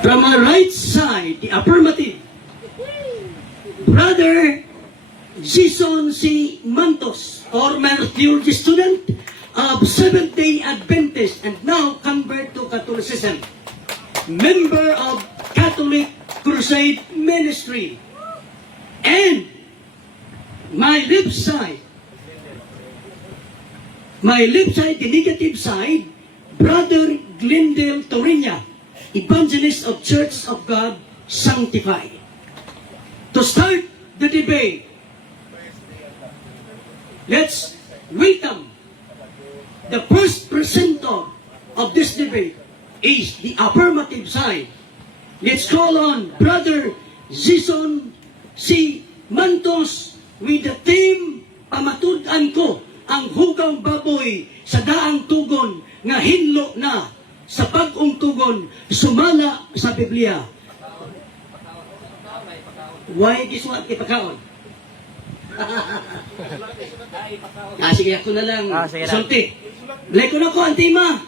From my right side, the affirmative, Brother Jason C. Mantos, former theology student of Seventh-day Adventist and now convert to Catholicism, member of Catholic Crusade Ministry. And my left side, the negative side, Brother Glendale Torreña, Evangelist of Church of God Sanctified. To start the debate, let's welcome the first presenter of this debate is the affirmative side. Let's call on Brother Jason C. Mantos with the theme, Pamatud-an ko ang hugang baboy sa daang tugon nga hinlo na sa pag-ung tugon sumala sa Biblia. Why this one ipakaon? Sige, ako na lang. Sulti. Leko na ko ang tema.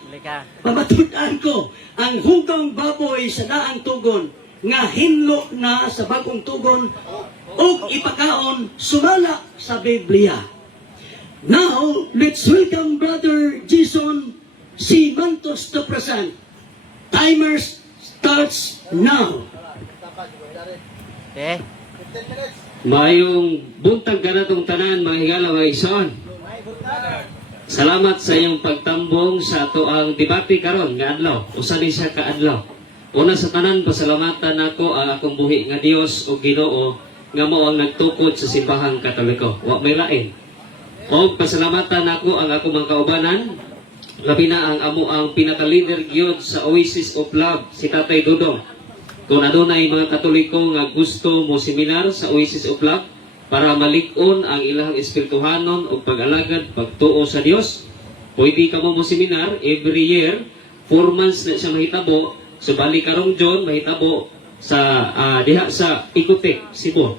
Pamatud-an ko ang hugang baboy sa daang tugon nga hinlo na sa bagong tugon o ipakaon sumala sa Biblia. Now, let's welcome Brother Jason C. Mantos to present. Timer starts now. Mayong buntag ganatong tanan, mga higala, mga igsoon. Salamat sa iyong pagtambong sa ato ang debate karon nga adlaw. Usa ni siya ka adlaw. Una sa tanan, pasalamatan nako ang akong buhi nga Dios o Ginoo nga mao ang nagtukod sa simbahang Katoliko. Wa may lain. O pasalamatan nako ang akong mga kaubanan, labi na ang amo ang pinaka-leader gyud sa Oasis of Love, si Tatay Dudong. Kung adunay mga Katoliko nga gusto mo seminar sa Oasis of Love para malig-on ang ilang espirituhanon o pag-alagad, pagtuo sa Dios, pwede ka mo seminar every year. 4 months na siya mahitabo. So bali karong John mahitabo sa diha sa Ikotek, Cebu.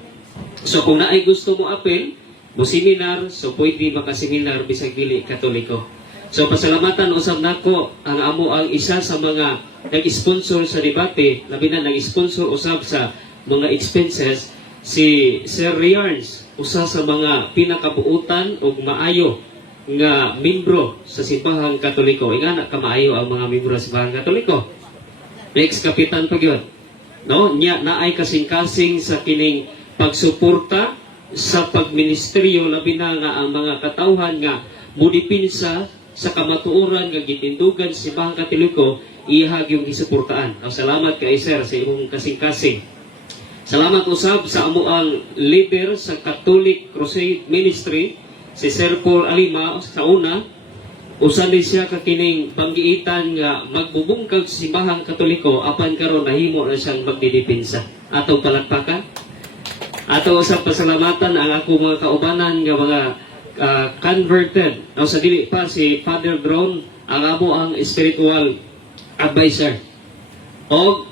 So kung naay gusto mo apel mo seminar, so pwede makaseminar bisag dili Katoliko. So pasalamatan usab nako ang amo ang isa sa mga nag-sponsor sa debate, labi na nag-sponsor usab sa mga expenses, si Sir Riarns, usa sa mga pinakabuutan o maayo nga membro sa simbahang Katoliko. Ingana ka maayo ang mga membro sa simbahang Katoliko. Next kapitan pa gyud. No, nya naay kasing-kasing sa kining pagsuporta sa pagministeryo, labi na nga ang mga katawhan nga mudipinsa sa kamatuoran nga gitindugan sa simbahang Katoliko, ihag yung isuportaan. Salamat kay Sir sa imong kasing-kasing. Salamat usab sa amo ang leader sa Catholic Crusade Ministry, si Sir Paul Alima. Sa una, usan din siya kakining panggiitan nga magbubungkag sa simbahang Katoliko, apan karon nahimo na siyang magdidipinsa. Atong palakpakan. Ato usab pasalamatan ang ako mga kaubanan nga mga converted. Now sa dili pa si Father Drone, ang amo ang spiritual advisor. O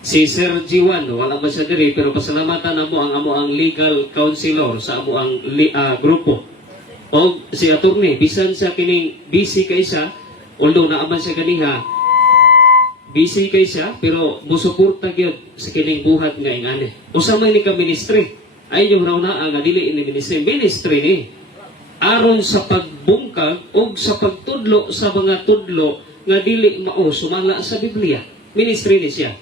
si Sir G1, wala ba siya diri, pero pasalamatan ang amo ang legal counselor sa amo ang grupo. O si attorney, bisan sa kining busy kay siya, although naaman siya ganiha, busy kay siya, pero musuporta gyud sa kining buhat nga ingani. Usa man ni ka ministry, ay yung rauna nga dili ini ministry ni aron sa pagbungkag o sa pagtudlo sa mga tudlo nga dili mao sumala sa Biblia. Ministry ni siya.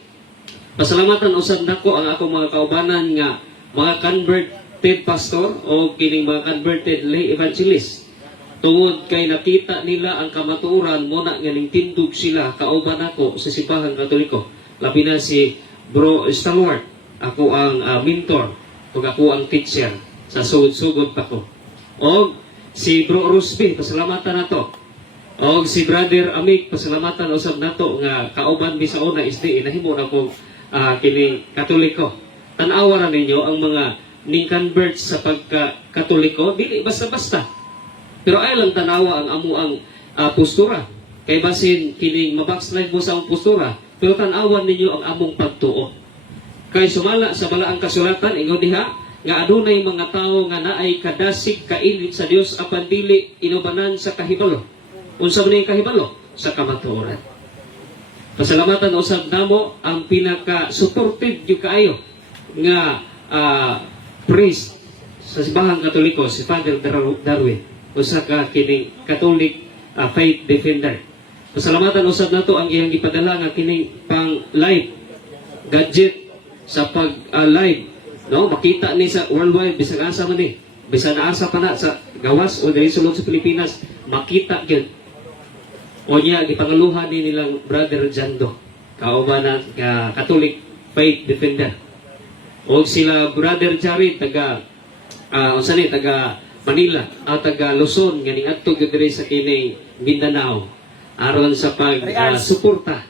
Pasalamatan usab nako ang akong mga kaubanan nga mga converted pastor o kining mga converted lay evangelist. Tungod kay nakita nila ang kamatuoran mo na nga tindog sila kauban ako sa simbahang Katoliko. Labi na si Bro Stalwart, ako ang mentor, ug ako ang teacher sa sugod-sugod pa ko. O si Bro Rusby, pasalamatan nato. O si Brother Amik, pasalamatan usab nato nga kauban mi sa una isdi nahimo na ko kini Katoliko. Tan-awa ra ninyo ang mga ning convert sa pagka-Katoliko, dili basta-basta. Pero ay lang tanawa ang amo ang postura. Kay basin kining mabackslide mo sa ang postura, pero tanawan ninyo ang among pagtuo. Kay sumala sa balaang kasulatan ingon diha nga adunay mga tawo nga naay kadasig kainit sa Dios apan dili inubanan sa kahibalo. Unsa man ni kahibalo? Sa kamatuoran. Pasalamatan usab namo ang pinaka-supportive yung kaayo nga priest sa Simbahang Katoliko, si Father Darwin, usa ka kining Catholic faith defender. Pasalamatan usab nato ang iyang ipadala nga kining pang live gadget sa pag live, no, makita ni sa worldwide bisag asa man ni, bisan asa pa na sa gawas o diri sulod sa Pilipinas, makita gyud. O niya gipangaluhan ni nilang Brother Jando, kauban ng Catholic faith defender. O sila Brother Jared taga unsa ni taga Manila o taga Luzon nga niadto gyud diri sa kining Mindanao aron sa pag suporta.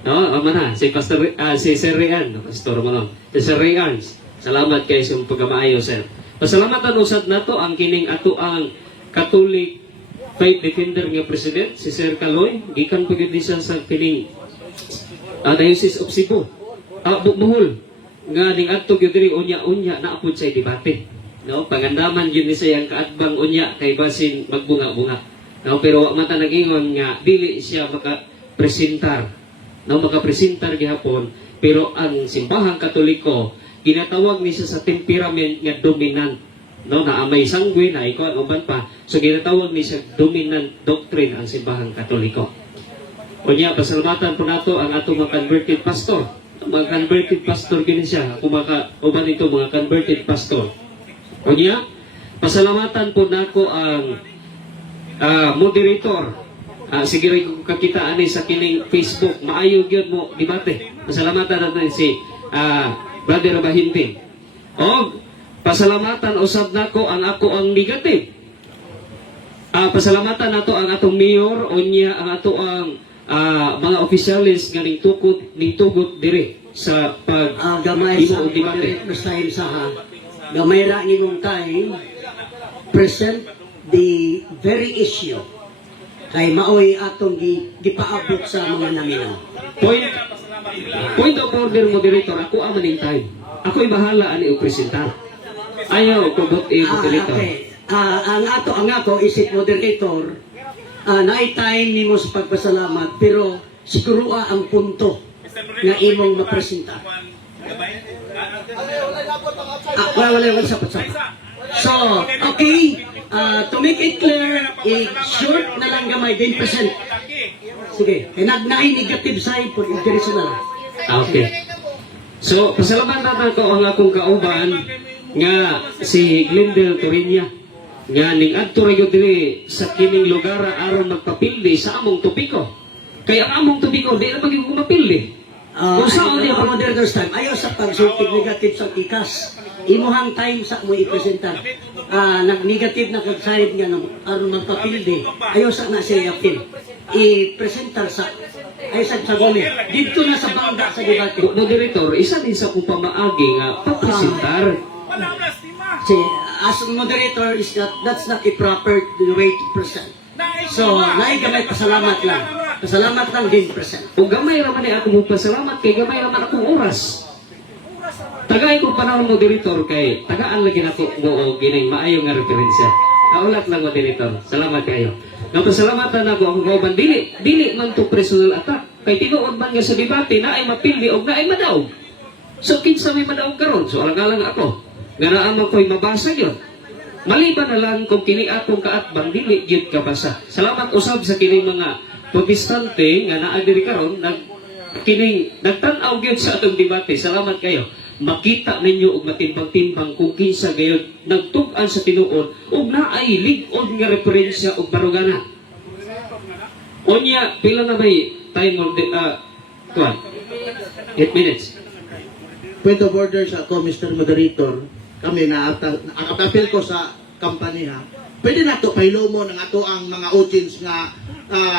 No, mana si Pastor si Sir Rian, pastor mo no. Si Sir Rian. Salamat kay sa pagkamaayo, sir. Pasalamatan usad nato ang kining ato ang Catholic faith defender nga president si Sir Kaloy, gikan pagid siya sa kining Diocese of Cebu. Bohol nga ning adto gyud diri unya-unya na apud say debate. No, pangandaman gyud ni sayang kaadbang unya kay basin magbunga-bunga. No, pero wa man ta nag-ingon nga dili siya maka-presentar. No, maka-presentar gihapon, pero ang Simbahang Katoliko ginatawag ni siya sa temperament nga dominant. No, na may sanggwin na ikaw ang uban pa. So ginatawag ni siya dominant doctrine ang Simbahang Katoliko. Unya pasalamatan po nato ang ato mga converted pastor. Mga converted pastor gini siya. Kung uban ito mga converted pastor. Unya pasalamatan po nako ang moderator. Sige rin kakitaan ni sa kining Facebook. Maayo gyud mo debate. Pasalamatan natin si Brother Bahintin. O pasalamatan usab nako ang ako ang negative. Pasalamatan nato ang atong mayor unya ang ato ang mga opisyalis nga nitugot diri sa pag gamay sa time sa ha. Gamay ra nimong time present the very issue kay maoy atong gipaabot sa mga naminaw. Point of order, moderator, ako ang maning time. Ako'y bahala ani og presentar. Ayaw ko bot moderator. Okay. Ang ako isip moderator, naay time nimo sa pagpasalamat pero siguro ang punto nga imong mapresenta. Wala sapat. So, okay, to make it clear, short na lang gamay 10%. Sige, nagnay negative side for international. Okay. So, pasalamatan ko ang akong kauban nga si Glendale Torinia nga ning adto ra gyud diri sa kining lugar aron magpapildi sa among topiko. Kaya ang among topiko di na maging mapildi. Kung saan niya moderator's time, ayaw sa pagsultig negative sa ikas. Imuhang time sa mo ipresentar. Nag-negative na kag-side nga aron magpapildi. Ayaw sa na siya yapil. I-presentar sa ay sa gumi. Dito na sa bangga sa debate. Moderator, isa din sa kung pamaagi nga papresentar. As moderator, that's not a proper way to present. So, naigamay pasalamat lang. Pasalamat lang din present. Kung gamay raman ay ako magpasalamat kay gamay raman akong oras. Tagay ko panahon moderator kay tagaan lagi nako mo og gining maayo nga referensya. Kaulat lang moderator. Salamat kayo. Napasalamatan ako ang kauban dili man to personal attack. Kay tinuod man nga sa debate na ay mapildi og na ay madaog. So kinsa may madaog karon? So alang-alang ako. Nga naa mo ko'y mabasa yun. Maliban na lang kung kini atong kaatbang dili gyud kabasa. Salamat usab sa kining mga protestante nga naa diri karon nagtan-aw gyud sa atong debate. Salamat kayo. Makita ninyo og matimbang-timbang kung kinsa gayud nagtug-an sa tinuod ug naay lig-on nga referensya og barugana. Unya pila na may time of 8 minutes. Point of order sa ako, Mr. Moderator. Kami nakapapil ko sa company ha. Pwede na ito pahilomo ng ato ang mga audience nga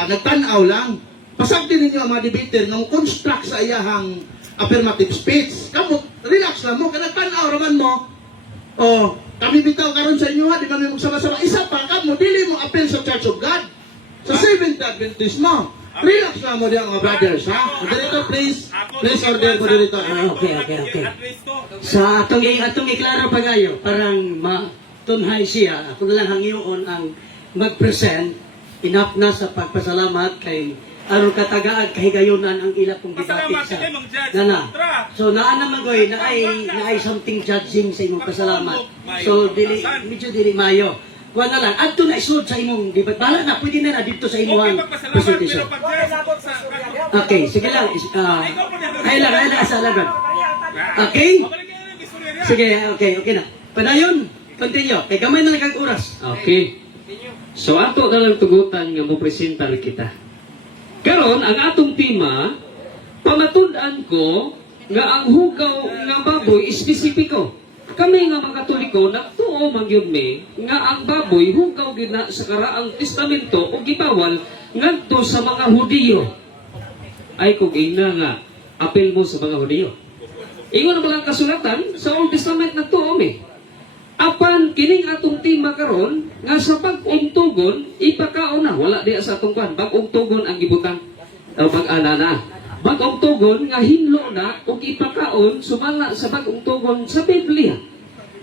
nagtanaw lang. Pasagdi ninyo ang mga debater ng construct sa iyahang affirmative speech. Kamu, relax lang mo. Kanagtanaw raman mo. Kami bitaw karon sa inyo ha. Di kami magsama-sama. Isa pa, kamu, dili mo appeal sa Church of God. Sa Seventh Adventist mo. Relax lang mo diyan mga brothers ha. Moderator, please. Please order, moderator. Okay. Sa atong iklaro pa kayo, parang matunhay siya. Ako na lang hangiyon ang mag-present. Enough na sa pagpasalamat kay aron katagaan kahigayonan ang ila pong debate Pasalamat sa kay Mang Judge. Nana. Tra. So naa naman koy na ay something judging sa imong pasalamat. So dili medyo dili mayo. Kuha na lang adto na isod sa imong debate. Bala na pwede na dito sa Okay imong magpasalamat presentation. pero pag Judge sa Okay, sige lang. Ay lang sa laban. Okay? Sige, okay na. Padayon, continue. Kay gamay na kag oras. Okay. So ato na lang tugutan nga mo presentar kita. Karon ang atong tema pamatud-an ko nga ang hugaw nga baboy espesipiko. Kami nga mga Katoliko nagtuo man gyud mi nga ang baboy hugaw gyud na sa karaang testamento o gibawal ngadto sa mga Hudiyo. Ay kung ina nga apel mo sa mga Hudiyo. Ingon ba lang kasulatan sa Old Testament nagtuo mi. Apan kining atong tema karon nga sa bag-ong tugon ipakaon na wala diya sa atong kwan bag-ong tugon ang gibutang o pag-anana bag-ong tugon nga hinlo na ug ipakaon sumala sa bag-ong tugon sa Biblia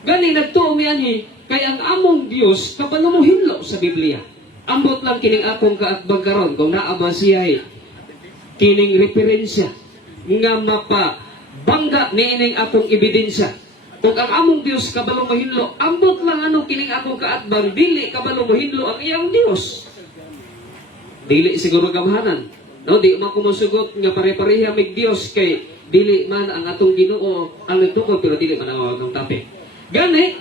gani nagtuo mi ani kay ang among Dios kabalo mo hinlo sa Biblia ambot lang kining akong kaatbang karon kung naa ba siya kining referensya nga mapa bangga niining atong ebidensya. Kung ang among Dios kabalo mahinlo, ambot lang anong kining akong kaatbang, dili kabalo mahinlo ang iyang Dios. Dili siguro gamhanan. No, di man ko masugot nga pare-pareha mig Dios kay dili man ang atong Ginoo ang nagtukod pero dili man ang atong tapi. Gani,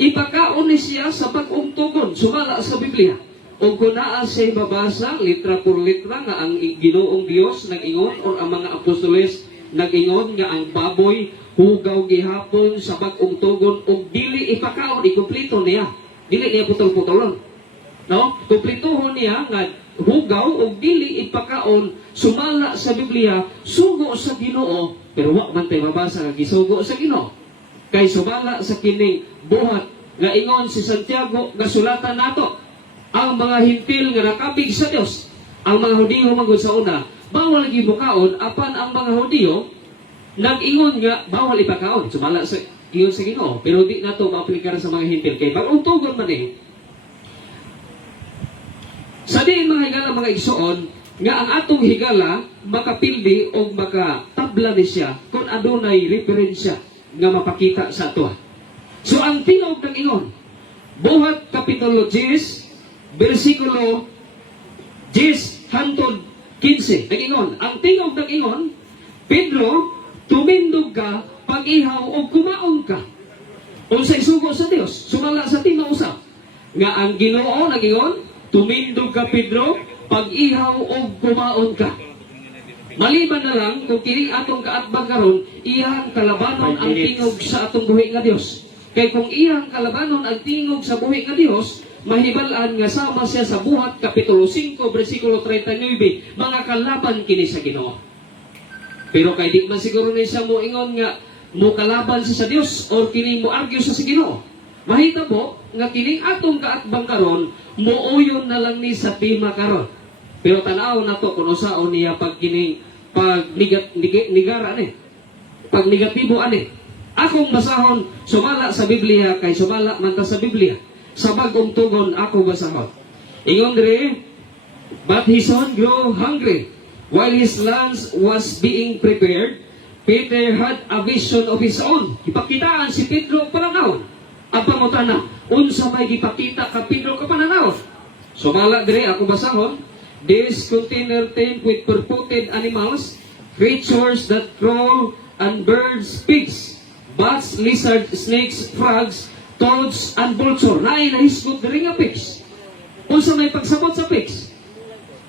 ipakaon ni siya sa bag-ong tugon sumala sa Biblia. O kung naa siya babasa litra por litra nga ang Ginoong Dios nag-ingon o ang mga apostoles nag-ingon nga ang baboy hugaw gihapon sa bag-ong tugon ug dili ipakaon ikumpleto niya. Dili niya putol-putolon. No? Kumpletohon niya nga hugaw ug dili ipakaon sumala sa Biblia sugo sa Ginoo pero wa man tay mabasa nga gisugo sa Ginoo. Kay sumala sa kining buhat nga ingon si Santiago nga sulatan nato ang mga hintil nga nakabig sa Dios. Ang mga Hudiyo magud sa una bawal gibukaon apan ang mga Hudiyo nag-ingon nga bawal ipakaon sumala sa iyon sa Ginoo pero di nato maaplikar sa mga hintil kay bag-ong tugon man sa diin mga higala mga igsoon nga ang atong higala makapildi o makatabla ni siya kung adunay referensya nga mapakita sa ato. So ang tingog ng ingon buhat kapitulo 10 bersikulo 10 hangtod 15 nag-ingon ang tingog ng ingon Pedro tumindog ka, pag-ihaw o kumaon ka. Unsay sugo sa Dios, sumala sa tima usap. Nga ang Ginoo nag-ingon, tumindog ka Pedro, pag-ihaw o kumaon ka. Maliban na lang kung kining atong kaatbang karon, iyang kalabanon ang tingog sa atong buhi nga Dios. Kay kung iyang kalabanon ang tingog sa buhi nga Dios, mahibalaan nga sama siya sa buhat kapitulo 5 bersikulo 39 mga kalaban kini sa Ginoo. Pero kay di man siguro ni siya mo ingon nga mo kalaban siya sa Dios or kini mo argue sa Ginoo. Mahita po nga kining atong kaatbang karon muuyon na lang ni sa tema karon. Pero tanaw na to kung usaon niya pag kining pag nigara ani. Pag negatibo ani. Akong basahon sumala sa Biblia kay sumala man ta sa Biblia. Sa bag-ong tugon ako basahon. Ingon dire, but his son grew hungry. While his lunch was being prepared, Peter had a vision of his own. Ipakitaan si Pedro pananaw. Ang pangutana, unsa may gipakita ka Pedro ka pananaw? Sumala dire ako basahon, this container tamed with purported animals, creatures that crawl and birds, pigs, bats, lizards, snakes, frogs, toads, and vulture. Naay nahisgot dire nga pigs. Unsa may pagsabot sa pigs?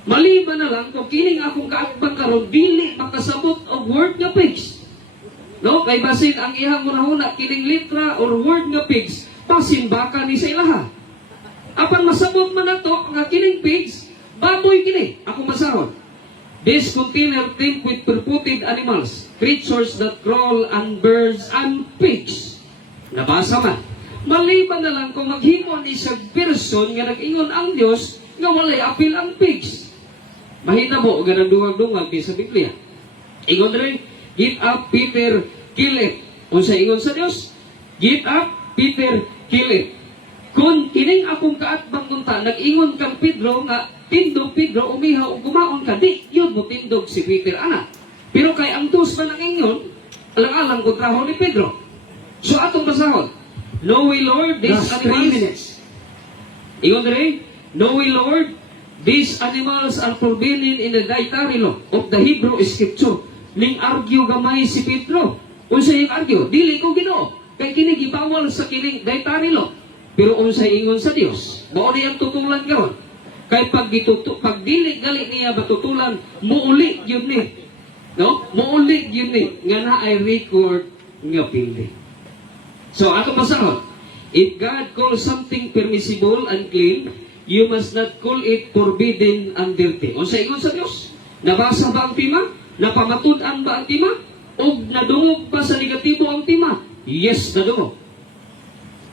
Maliban na lang kung kining akong kaatbang karon dili makasabot og word nga pigs. No, kay basin ang ihang hunahuna kining litra or word nga pigs, basin baka ni sa ilaha. Apan masabot man nato nga kining pigs, baboy kini. Ako masahon. This container tamed with purported animals, creatures that crawl and birds and pigs. Nabasa man. Maliban na lang kung maghimo ni sa person nga nag-ingon ang Dios nga walay apil ang pigs. Mahita mo, ganang dungag-dungag sa Biblia. Ingon rin, get up, Peter, kill it. Kung sa ingon sa Diyos, get up, Peter, kill it. Kung kining akong kaatbang kunta, nag-ingon kang Pedro nga, tindog Pedro umiha o kumaon ka, di yun mo tindog si Peter anak. Pero kay ang dos man ang inyon, alang-alang kontraho ni Pedro. So atong basahon, know we Lord, these Last 3 animals, minutes. ingon rin, know we Lord, these animals are forbidden in the dietary law of the Hebrew scripture. Ning argue gamay si Pedro. Unsa yung argue? Dili ko Ginoo. Kay kini gibawal sa kining dietary law. Pero unsa ingon sa Dios? Mao ni ang tutulan karon. Kay pag dili gali niya batutulan, muuli yun ni. No? Muuli yun ni nga na ay record nga pili. So ato masahon, if God calls something permissible and clean, you must not call it forbidden and dirty. Unsa ingon sa Dios? Nabasa ba ang tima? Napamatud-an ba ang tima? O nadungog pa sa negatibo ang tima? Yes, nadungog.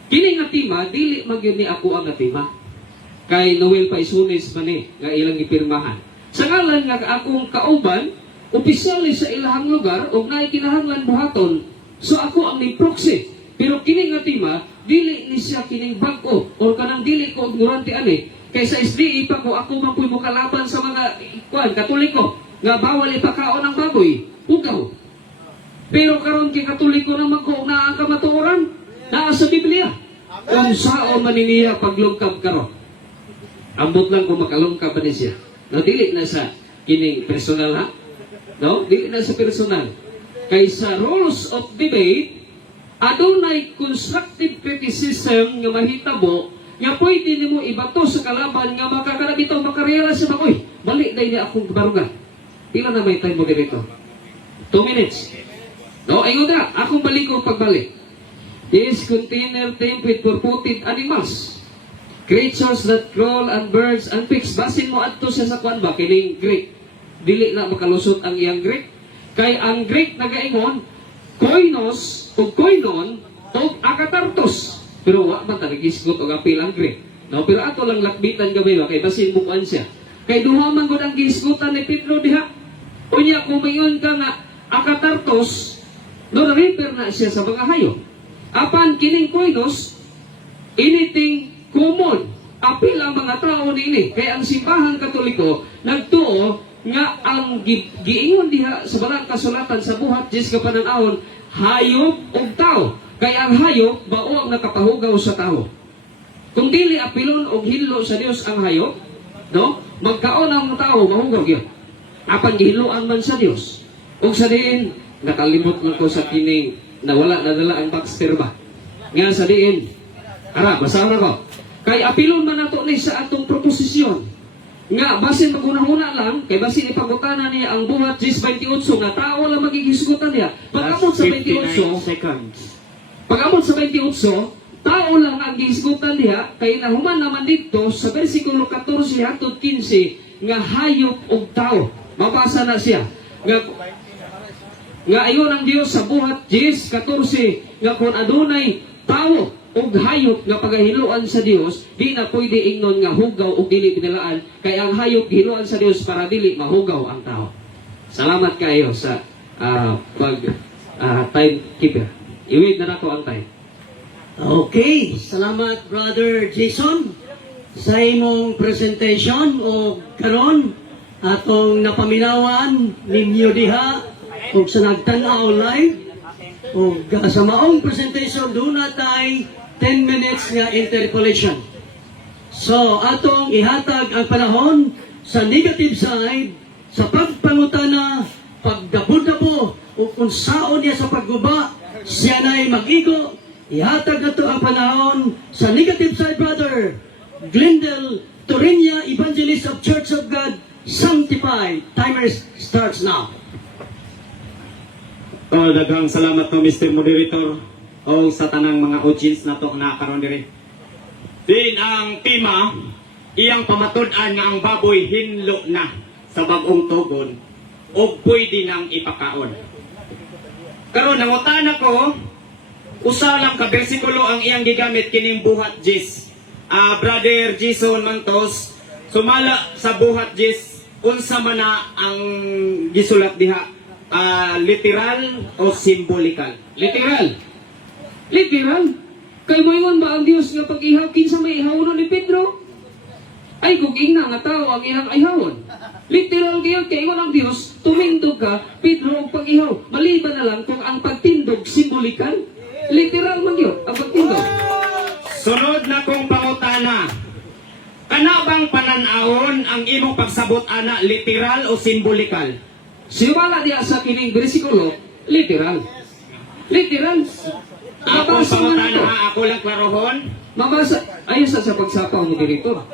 Kini nga tima, dili magyud ni ako ang tima. Kay Noel Paisunes man nga ilang ipirmahan. Sa ngalan nga akong kauban, opisyali sa ilahang lugar o naay kinahanglan buhaton, so ako ang ni proxy. Pero kini nga tima, dili ni siya kining bag-o o kanang dili ko ignorante ani. Kay sa SDE pa ko ako man puy mo kalaban sa mga Katoliko nga bawal ipakaon ang baboy, ugaw. Pero karon kay Katoliko na magko na ang kamatuoran, naa sa Biblia. Kung saon maniniya paglungkab karon. Ambot lang kung makalungkab ba siya. No, dili na sa kining personal ha. No, dili na sa personal. Kay sa rules of debate, adunay constructive criticism nga mahitabo nga pwede nimo ibato sa kalaban nga makakarabitaw makarealize sa bakoy. Bali dai ni akong barugan. Pila na may time mo dito? 2 minutes. No, ayun na. Akong balik ko pagbalik. This container tamed with purported animals. Creatures that crawl and birds and pigs. Basin mo adto siya sa kwan ba? Kining Greek. Dili na makalusot ang iyang Greek. Kay ang Greek nagaingon, koinos o koinon o akatartos. Pero wa man talagisgot o apil ang Greek. No, pero ato lang lakbitan gamay ba? Kay basin mo kwan siya. Kay duha man gud ang gisgutan ni Pedro diha. Unya kung mayon ka nga akatartos, no refer na siya sa mga hayop. Apan kining koinos, anything common. Apil ang mga tao niini. Kaya ang simbahang Katoliko nagtuo nga ang giingon diha sa balang kasulatan sa buhat 10 ka pananahon, hayop o tao. Kaya ang hayop bao ang nakapahugaw sa tao. Kung dili apilon og hinlo sa Dios ang hayop, no? Magkaon ang tao mahugaw gyud. Apan gihiluan man sa Dios. Ug sa diin nakalimot man ko sa kining nawala na dala ang Baxter ba. Nga sa diin. Ara, basahan ko. Kay apilon man nato ni sa atong proposisyon. Nga basin magunahuna lang kay basin ipagutana niya ang buhat 10:28 nga tao lang magigisgutan niya. Pag-amot sa 28 seconds. Pag-amot sa 28, tao lang ang gisgutan diha kay nahuman naman dito sa bersikulo 14 hangtod 15 nga hayop og tao. Mabasa na siya. Nga ayon ang Dios sa buhat 10:14 nga kung adunay tao og hayop nga pagahiluan sa Dios, di na pwede ingnon nga hugaw o dili binilaan kay ang hayop gihiluan sa Dios para dili mahugaw ang tao. Salamat kayo sa timekeeper. Iwid na nato ang time. Okay, salamat Brother Jason sa imong presentation o karon atong napaminawan ninyo diha ug sa nagtan-aw live ug sa maong presentation doon natay 10 minutes nga interpolation. So atong ihatag ang panahon sa negative side sa pagpangutana, pagdabo-dabo o kung saon niya sa pagguba siya na'y mag-igo. Ihatag na to ang panahon sa negative side, Brother Glendale Torinia, Evangelist of Church of God, Sanctified. Timer starts now. Daghang salamat to Mr. Moderator o sa tanang mga audience na to na karon diri. Din ang tema iyang pamatud-an nga ang baboy hinlo na sa bag-ong tugon o pwede nang ipakaon. Karon nangutan ako usa lang ka bersikulo ang iyang gigamit kining buhat 10. Brother Jason Mantos sumala sa buhat 10 unsa man na ang gisulat diha. Literal o symbolikal? Literal. Literal. Kay mo ingon ba ang Dios nga pag-ihaw kinsa may ihawon ni Pedro? ay kung ina nga tao ang ilang ayhawon. Literal kayo, kaya ingon ang Diyos, tumindog ka, Pedro ang pag-ihaw. Maliban na lang kung ang pagtindog simbolikal. Literal man yun, ang pagtindog. Sunod na kong pangutana. Kana bang pananahon ang imong pagsabot ana literal o simbolikal? Siwala diya sa kining bersikulo, literal. Literal. Ako Mabasa man pangutana ito. ha, ako lang klarohon. Mabasa, ayun sa pagsapaw mo diritor.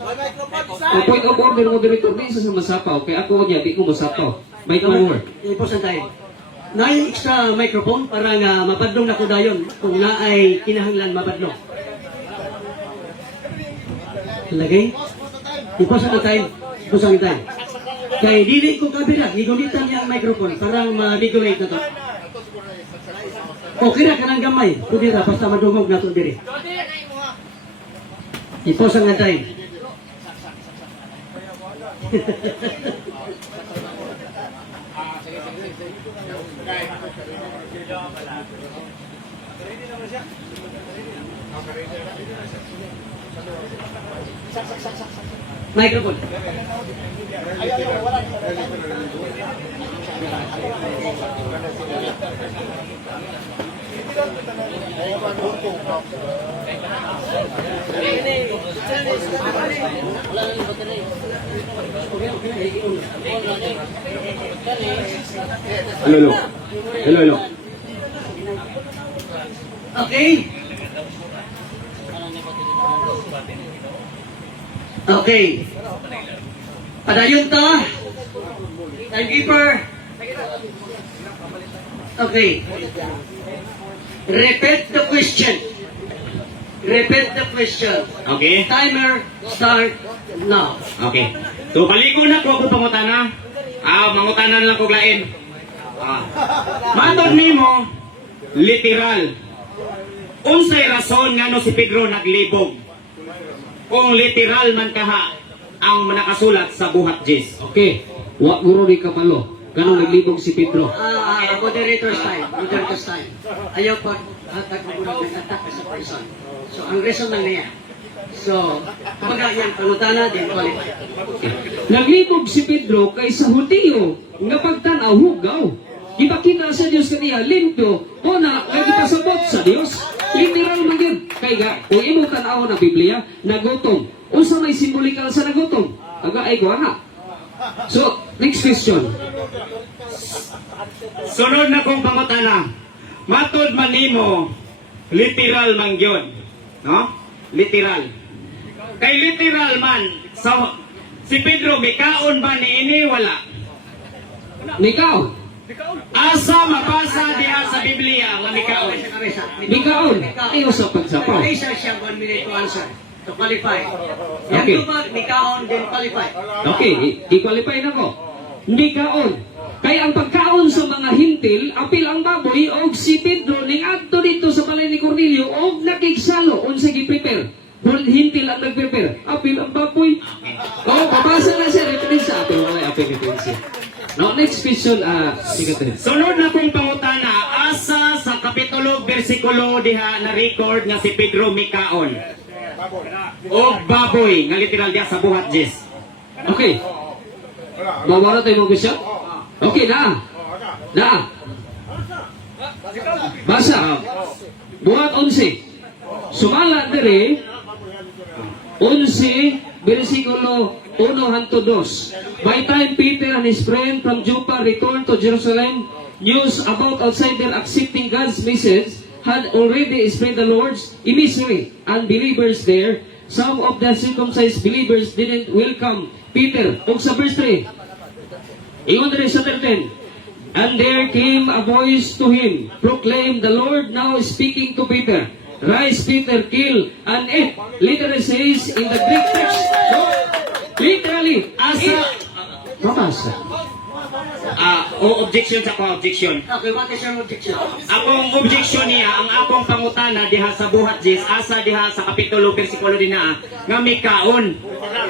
O point of order mo diritor, di isa sa masapaw. Kaya ako niya, di ko masapaw. May word. Iposan tayo. Na yung extra microphone para nga mapadlong na ko dayon kung na ay kinahanglan mapadlong. Lagay. Iposan na tayo. Iposan na tayo. Kaya dili ko kabila, gigunitan niya ang microphone para ma-regulate na to. Okay na kanang gamay. Kudira, basta madungog na to diri. Iposan na tayo. Microphone. Hello. Hello. Okay. Okay. Padayon ta. Timekeeper. Okay. Repeat the question. Repeat the question. Okay. Timer start now. Okay. So paliko na ko ako pangutana. Mangutanan lang ko lain. Matod nimo literal. Unsay rason ngano si Pedro naglibog? Kung literal man kaha ang nakasulat sa buhat Jes. Okay. Wa guro ni kapalo. Ganun naglibog si Pedro. Moderator's time. Moderator's time. Ayaw pag hatag mo ng attack sa person. So, ang reason lang niya. So, kumbaga yan, pangutana din, qualify. Naglibog si Pedro kay sa Hudiyo nga pagtanaw hugaw. Ipakita sa Diyos kaniya limpyo o na nagipasabot sa Diyos. Literal man yun. Kaya nga, kung imo tanaw na Biblia, nagutom. Unsa may simbolikal sa nagutom? Aga ay guwana. So, next question. Sunod na kong pangutana. Matod man nimo literal man gyud. No? Literal. Kay literal man si Pedro mikaon ba niini wala? Nikaw. Asa mabasa diha sa Biblia nga mikaon? Nikaon. Ayaw sa pagsapaw. May isa siya 1 minute to answer. To qualify. Yan Okay. ba, nikaon din qualify. Okay, i-qualify na ko. Nikaon. Kaya ang pagkaon sa mga hintil, apil ang baboy, og si Pedro, ning adto dito sa balay ni Cornelio, og nakigsalo, unsa gi-prepare. Hintil ang nag-prepare. Apil ang baboy. Oh, babasa na siya, reference sa apil. Wala apil reference. No, next question, sige. Sunod na kong pangutana, asa sa kapitulo bersikulo diha na record nga si Pedro mikaon? O baboy nga literal diha sa buhat Jes. Okay. Mawala tayo mga question? Okay, na. Basa. Buhat 11. Sumala dire 11 versikulo 1 hangtod 2. By time Peter and his friend from Joppa returned to Jerusalem, news about outsider accepting God's message had already spread the Lord's emissary and believers there. Some of the circumcised believers didn't welcome Peter. Kung sa verse 3, ingon rin sa 13, and there came a voice to him, proclaim, the Lord now is speaking to Peter. Rise, Peter, kill and eat. Literally says in the Greek text, no? Literally, mabasa. Objection sa ko, objection. Okay, what is your objection? Akong objection niya, ang akong pangutana diha sa buhat Jes, asa diha sa kapitulo bersikulo dinha nga mikaon.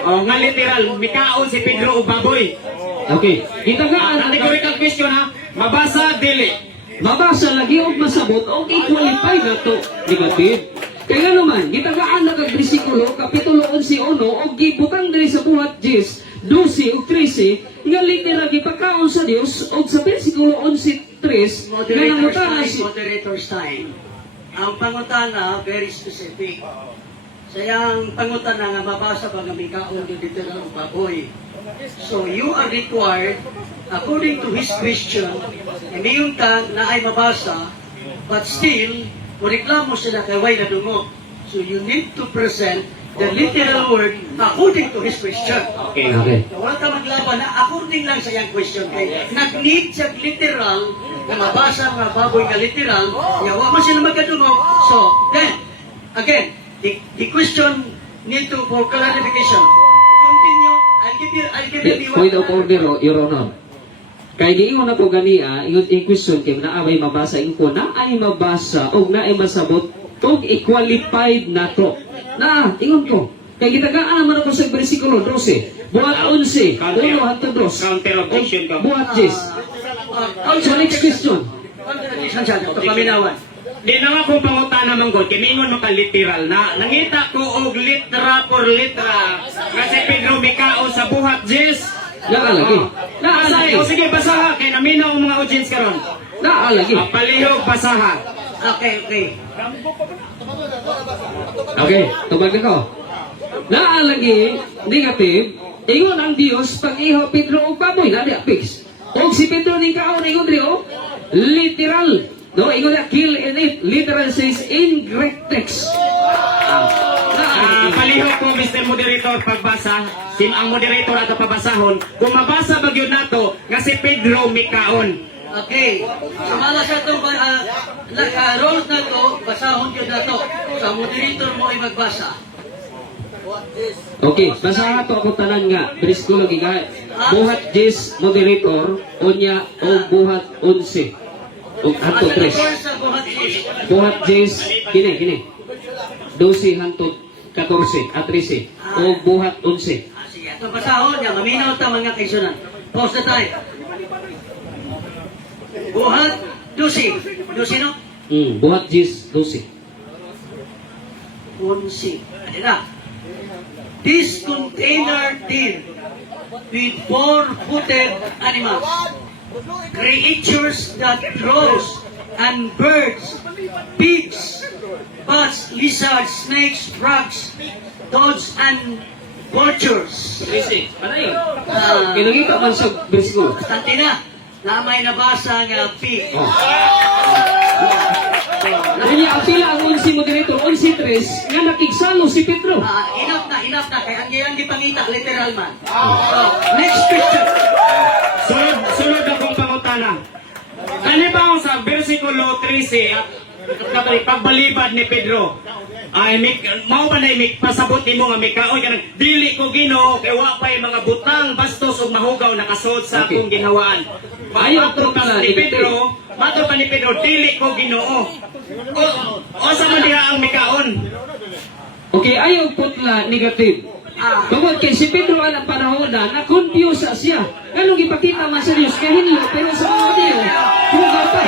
Nga literal, mikaon si Pedro o baboy. Okay, itagaan ang Categorical question ha, mabasa dili. mabasa lagi og masabot og i-qualify na to negative. Kaya naman, gitagaan na kag bersikulo, kapitulo 11:1, o gibutang diri sa buhat 10, 12 o 13, nga litera gipakaon sa Dios, o sa bersikulo 11:3, nga nangutana si... Moderator's time. Ang pangutana, very specific. Sayang pangutana nga mabasa ba nga may kaon dito ng baboy. So you are required, according to his question, mayroon ka na ay mabasa, but still, reklamo sila kay way na dungo. So you need to present the literal word according to his question. Okay. Okay. Wala ka maglaban na according lang sa iyang question. Kay nag-need siya literal, na mabasa nga baboy nga literal, yawa man sila magkadungog. So, then, again, the question need to for clarification. Continue. I'll give you Point of order, Your Honor. Kay giingon ako ganiya, ingon in question kay naabay mabasa ingon ko na ay mabasa og na ay masabot og i-qualified nato. Na ingon ko. Kay gitagaan naman ako sa bersikulo 12, buhat 11, uno hangtod 2. Counter objection ka. Buhat 10. So next question. Contradiction siya, ito paminawan. Di na nga kung pangutana man ko, kiningon mo ka literal na nangita ko og litra por litra kasi Pedro Mikao sa buhat 10. Naalagi. Naalagi. O sige, basaha kay naminaw ang mga audience karon. Naalagi. Palihog, basaha. Okay. Okay, tubag ako. Naalagi, negative, ingon ang Dios pag iho Pedro og baboy na di fix. Og si Pedro ning kaon ingon diri literal. No, ingon na kill and eat. Literal says in Greek text. Palihog ko, Mr. Moderator, pagbasa. Ang moderator ato pabasahon. Kung mabasa ba yun nato, nga si Pedro Mikaon. Okay. Sumala sa itong rules na ito, basahon yun na ito. Sa moderator mo ay magbasa. Okay, basaha to ako tanan nga. Bersikulo giga. Buhat 10 moderator unya o buhat 11. Og hanto 3. Sa buhat is. Buhat 10 kini. 12 hanto 14 at 13. O buhat 11. Sige, ito basahon niya. Maminaw ta mga kaisunan. Pause the time. Buhat 12. 12 no? Buhat 10 12. 11. Ano na? This container deal with four-footed animals, creatures that grows, and birds, pigs, bats, lizards, snakes, frogs, toads, and vultures. Listen, ano yun? Kinagita man sa bersikulo. Bastante na. Na may nabasa nga pig. Kanya apila ang 11 moderator, 11-3, nga nakigsalo si Pedro. Enough na. Kaya ang gipangita, literal man. So, next question. Sunod akong pangutana. Kani ba ang sa versikulo 13 at pagbalibad ni Pedro? Ay mao ba na pasabot nimo nga mikaon kanang dili ko Ginoo kay wa pay mga butang bastos ug mahugaw nakasuot sa akong ginhawaan. Ayaw to ni Pedro, mato pa ni Pedro dili ko Ginoo. O sa man diha ang mikaon? Okay, ayaw putla negative. Tungod kay si Pedro ang panahon na confuse siya. Ganong ipakita man sa Diyos kay hinlo pero sa mga Diyo, hugaw pa.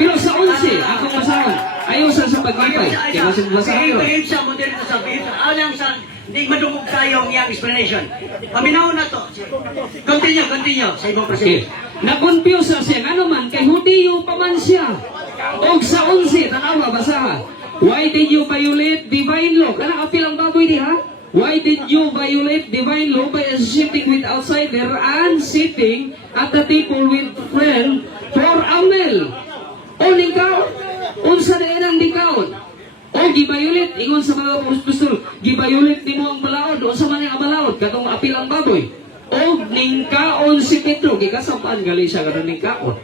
Pero sa 11, akong masahan, ayaw sa paglipay. Kaya masig masahan yun. Ito siya mo din ito sabihin. Alang sa hindi madungog tayo ang iyang explanation. Paminaw na to. Continue. Sa ibang Okay. president. Na-confuse siya. Ano man, kay Hudiyo pa man siya. O sa 11, tanawa, basaha. Why did you violate divine law? Kanang apil ang baboy diha? Why did you violate divine law by associating with outsider and sitting at the table with friend for a meal? O ningkaw? Unsa na yan ang ningkaon? O gibayulit, ingon sa mga puspusol, gibayulit ni mo ang balaod, o sa mga balaod, katong apil ang baboy. O ningkaon si Pedro, gikasapaan gali siya katong ningkaon.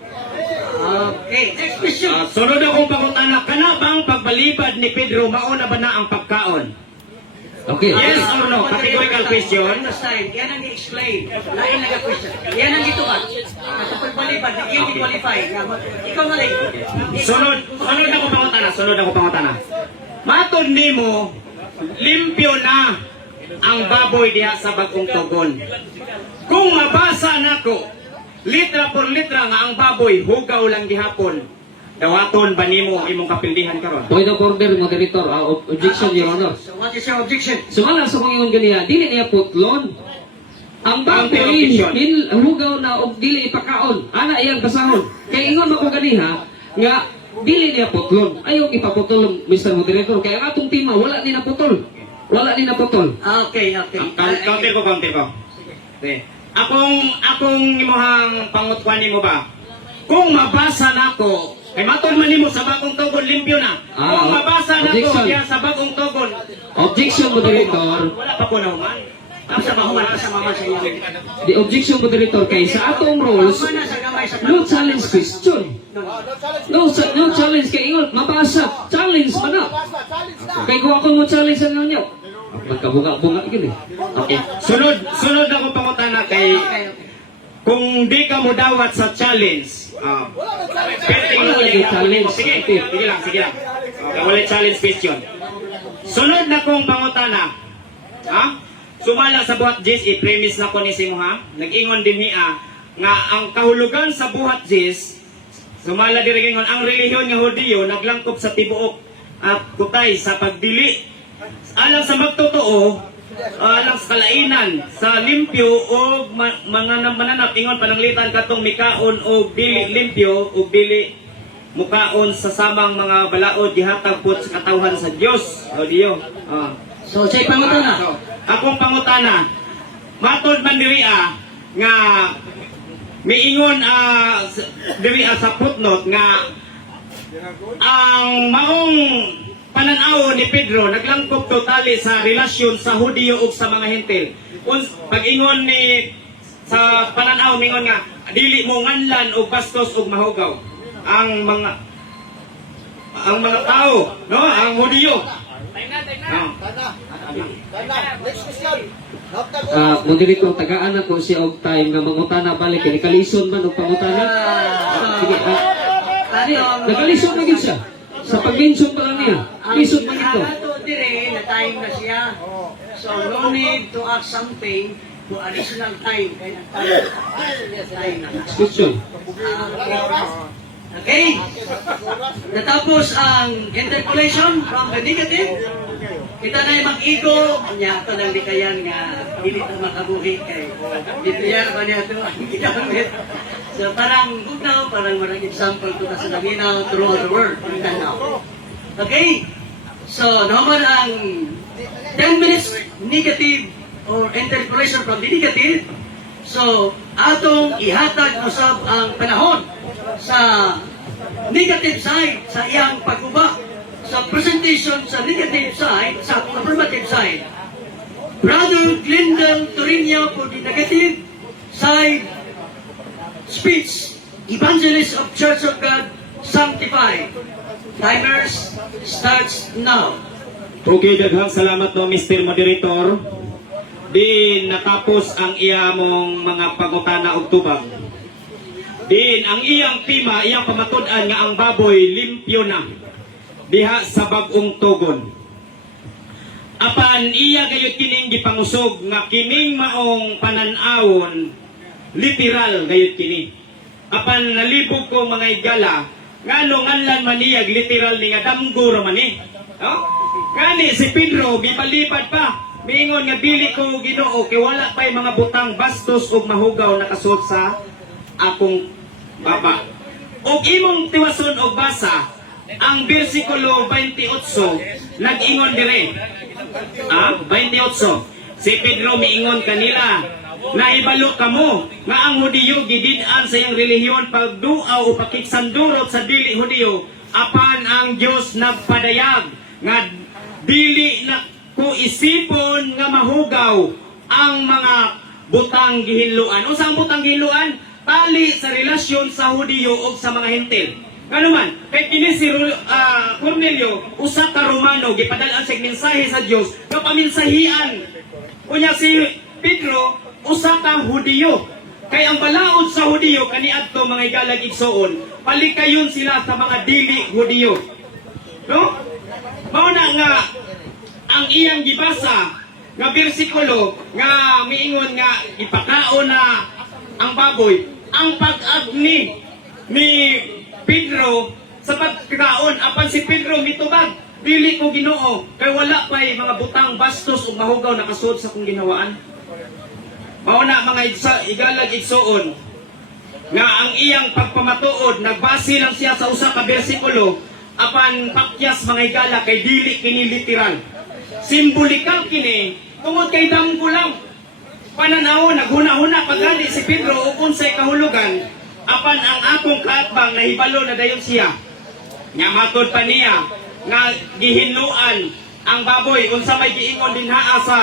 Okay, next question. Sunod akong pangutana, kana bang pagbalibad ni Pedro mauna ba na ang pagkaon? Okay. Yes or no? Categorical question. Yan ang i-explain. Lain lang ang question. Yan ang ituan. At sa pagbalibad, yan i-qualify. Ikaw nga lang. Sunod ako pangutana. Matod nimo, limpyo na ang baboy diha sa bagong tugon. Kung mabasa nako, litra por litra nga ang baboy hugaw lang gihapon. dawaton ba nimo ang imong kapildihan karon? Point of order, moderator. Objection, Your Honor. So what is your objection? Sumala sa mga ganiya, dili niya putlon. Ang baboy, objection. hugaw na og dili ipakaon. Ana iyang basahon. Kaya ingon ako ganiha, nga dili niya putlon. Ayaw ipaputol, Mr. Moderator. Kaya ang atong tima, wala ni naputol. Wala ni naputol. Okay. Counter ko. Okay. Akong imuhang pangutwan nimo ba? Kung mabasa nako, kay matod man nimo sa bagong tugon limpyo na. Kung mabasa nako objection. diya sa bagong tugon, Objection, Moderator. wala pa ko nahuman. Sa mahuman sa mama sa iyo. The objection, Moderator, kay sa atong rules, Mama na sa gamay sa no challenge question. No challenge kay ingon, mabasa. Challenge man na. Kay kung ako mo challenge sa ninyo. Magkabunga-bunga gini. Okay. Sunod na ko pangutana kay kung di ka mo dawat sa challenge. Wala lagi challenge. Sige lang. Okay, wala challenge question. Sunod na kong pangutana. Ha? Sumala sa buhat Jis, i-premise na ko ni Simo ha. Nag-ingon din hiya nga ang kahulugan sa buhat Jis, sumala diri ingon ang relihiyon nga Hudiyo naglangkop sa tibuok at kutay sa pagdili. Alang sa magtotoo, alang sa kalainan, sa limpyo o mananap ingon pananglitan katong mikaon o dili limpyo o dili mukaon sa samang mga balaod gihatag pud sa katawhan sa Dios. Hudiyo. So say pangutana. Akong pangutana, matod man diriya nga miingon diriya sa footnote nga ang maong pananaw ni Pedro naglangkop totally sa relasyon sa Hudiyo ug sa mga Hentil. Pag-ingon ni sa pananaw mingon nga dili mo nganlan og bastos ug mahugaw ang mga tao, no, ang Hudiyo. Moderator, tagaan ako siya og time nga mangutana balik kay kalison man og pangutana. Sige, nakalison na gid siya. Sa pag-mention pa lang niya. Lisod man ito. Ato dire na time na siya. So no need to ask something to additional time kay ang time na. Question. Okay? Natapos ang interpolation from the negative. Kita na yung mag-ego. Kanya ito lang di kayan nga hindi ito makabuhi kay Dipiyar ba niya ito ang ginamit. So parang bugnaw, parang marang example ko na sa naminaw throughout the world. Okay? So naman ang 10 minutes negative or interpolation from the negative. So atong ihatag usab ang panahon sa negative side sa iyang pagguba sa presentation sa negative side sa affirmative side. Brother Glendon Torino for the negative side speech, Evangelist of Church of God, Sanctified. Timers starts now. Okay, daghang salamat no Mr. Moderator. Din natapos ang iyamong mga pangutana og tubag. Din ang iyang tema, iyang pamatud-an nga ang baboy limpyo na diha sa bag-ong tugon. Apan iya gayud kining gipangusog nga kining maong pananawon literal gayud kini. Apan nalibog ko mga igala ngano nganlan man iyag literal ni nga damgo ra man ni. No? Gani si Pedro gipalipad pa. Miingon nga dili ko Ginoo kay wala pay mga butang bastos ug mahugaw nakasuot sa akong baba. Og imong tiwason og basa ang bersikulo 28 nag-ingon dire. 28. Si Pedro miingon kanila na ibalo kamo nga ang Hudiyo gidid-an sa iyang relihiyon pagduaw o pakiksandurot sa dili Hudiyo apan ang Dios nagpadayag nga dili na ko isipon nga mahugaw ang mga butang gihinluan. Unsa ang butang gihinluan? Tali sa relasyon sa Hudiyo o sa mga Hentil. Ano man, kay kini si Cornelio, usa ka Romano, gipadal-an siya mensahe sa Dios, nga paminsahian. Unya si Pedro, usa ka Hudiyo. Kay ang balaod sa Hudiyo, kaniadto mga igalag igsoon, palikayon sila sa mga dili Hudiyo. No? Mauna nga, ang iyang gibasa, nga bersikulo, nga miingon nga, ipakaon na ang baboy, ang pag-agni ni Pedro sa pagkaon apan si Pedro mitubag dili ko Ginoo kay wala pay mga butang bastos ug mahugaw nakasuot sa kong ginawaan. Mao na mga igalag igsuon nga ang iyang pagpamatuod nagbase lang siya sa usa ka bersikulo apan pakyas mga higala kay dili kini literal. Simbolikal kini tungod kay damgo lang. Pananaw naghuna-huna pagani si Pedro ug unsay kahulugan apan ang akong kaatbang nahibalo na dayon siya. Nya matod pa niya nga gihinluan ang baboy unsa may giingon dinhaa sa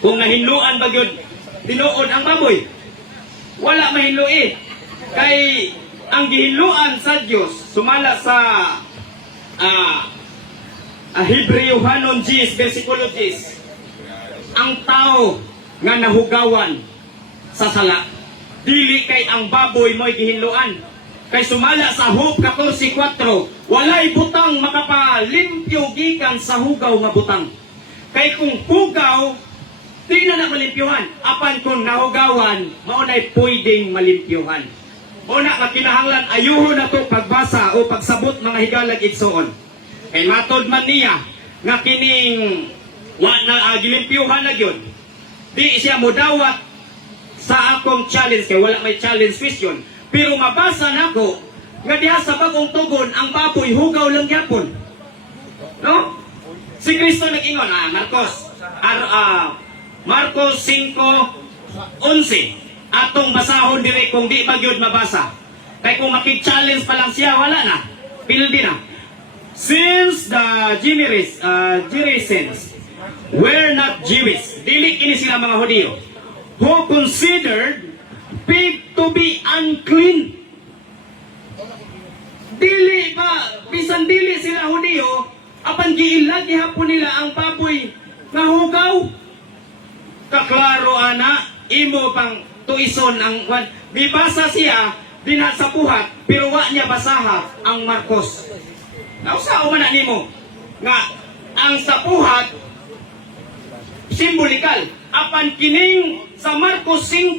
kung nahinluan ba gyud tinuod ang baboy. Wala mahinlui kay ang gihinluan sa Dios sumala sa Hebreo 10 bersikulo 10 ang tao nga nahugawan sa sala dili kay ang baboy mo'y gihinluan kay sumala sa Job 14:4 walay butang makapalimpyo gikan sa hugaw nga butang kay kung hugaw di na malimpyuhan apan kung nahugawan maunay pwedeng malimpyuhan. Una ka kinahanglan ayuho na to pagbasa o pagsabot mga higalag igsoon kay matod man niya nga kining wa na gilimpyuhan na gyud di siya modawat sa akong challenge kay wala may challenge question pero mabasa nako nga diha sa bagong tugon ang baboy hugaw lang gyapon no si Kristo nag-ingon Marcos 5:11 atong basahon dire kung di ba gyud mabasa kay kung makig-challenge pa lang siya wala na pildi na. Since the Gerasenes were not Jewish, dili kini sila mga Hudiyo, who considered pig to be unclean. Dili ba, bisan dili sila Hudiyo, apan giilag gihapon nila ang baboy nga hugaw. Kaklaro ana, imo pang tuison ang bibasa siya dinha sa buhat, pero wa niya basaha ang Marcos. Nausa man nimo nga ang sapuhat simbolikal apan kining sa Marcos 5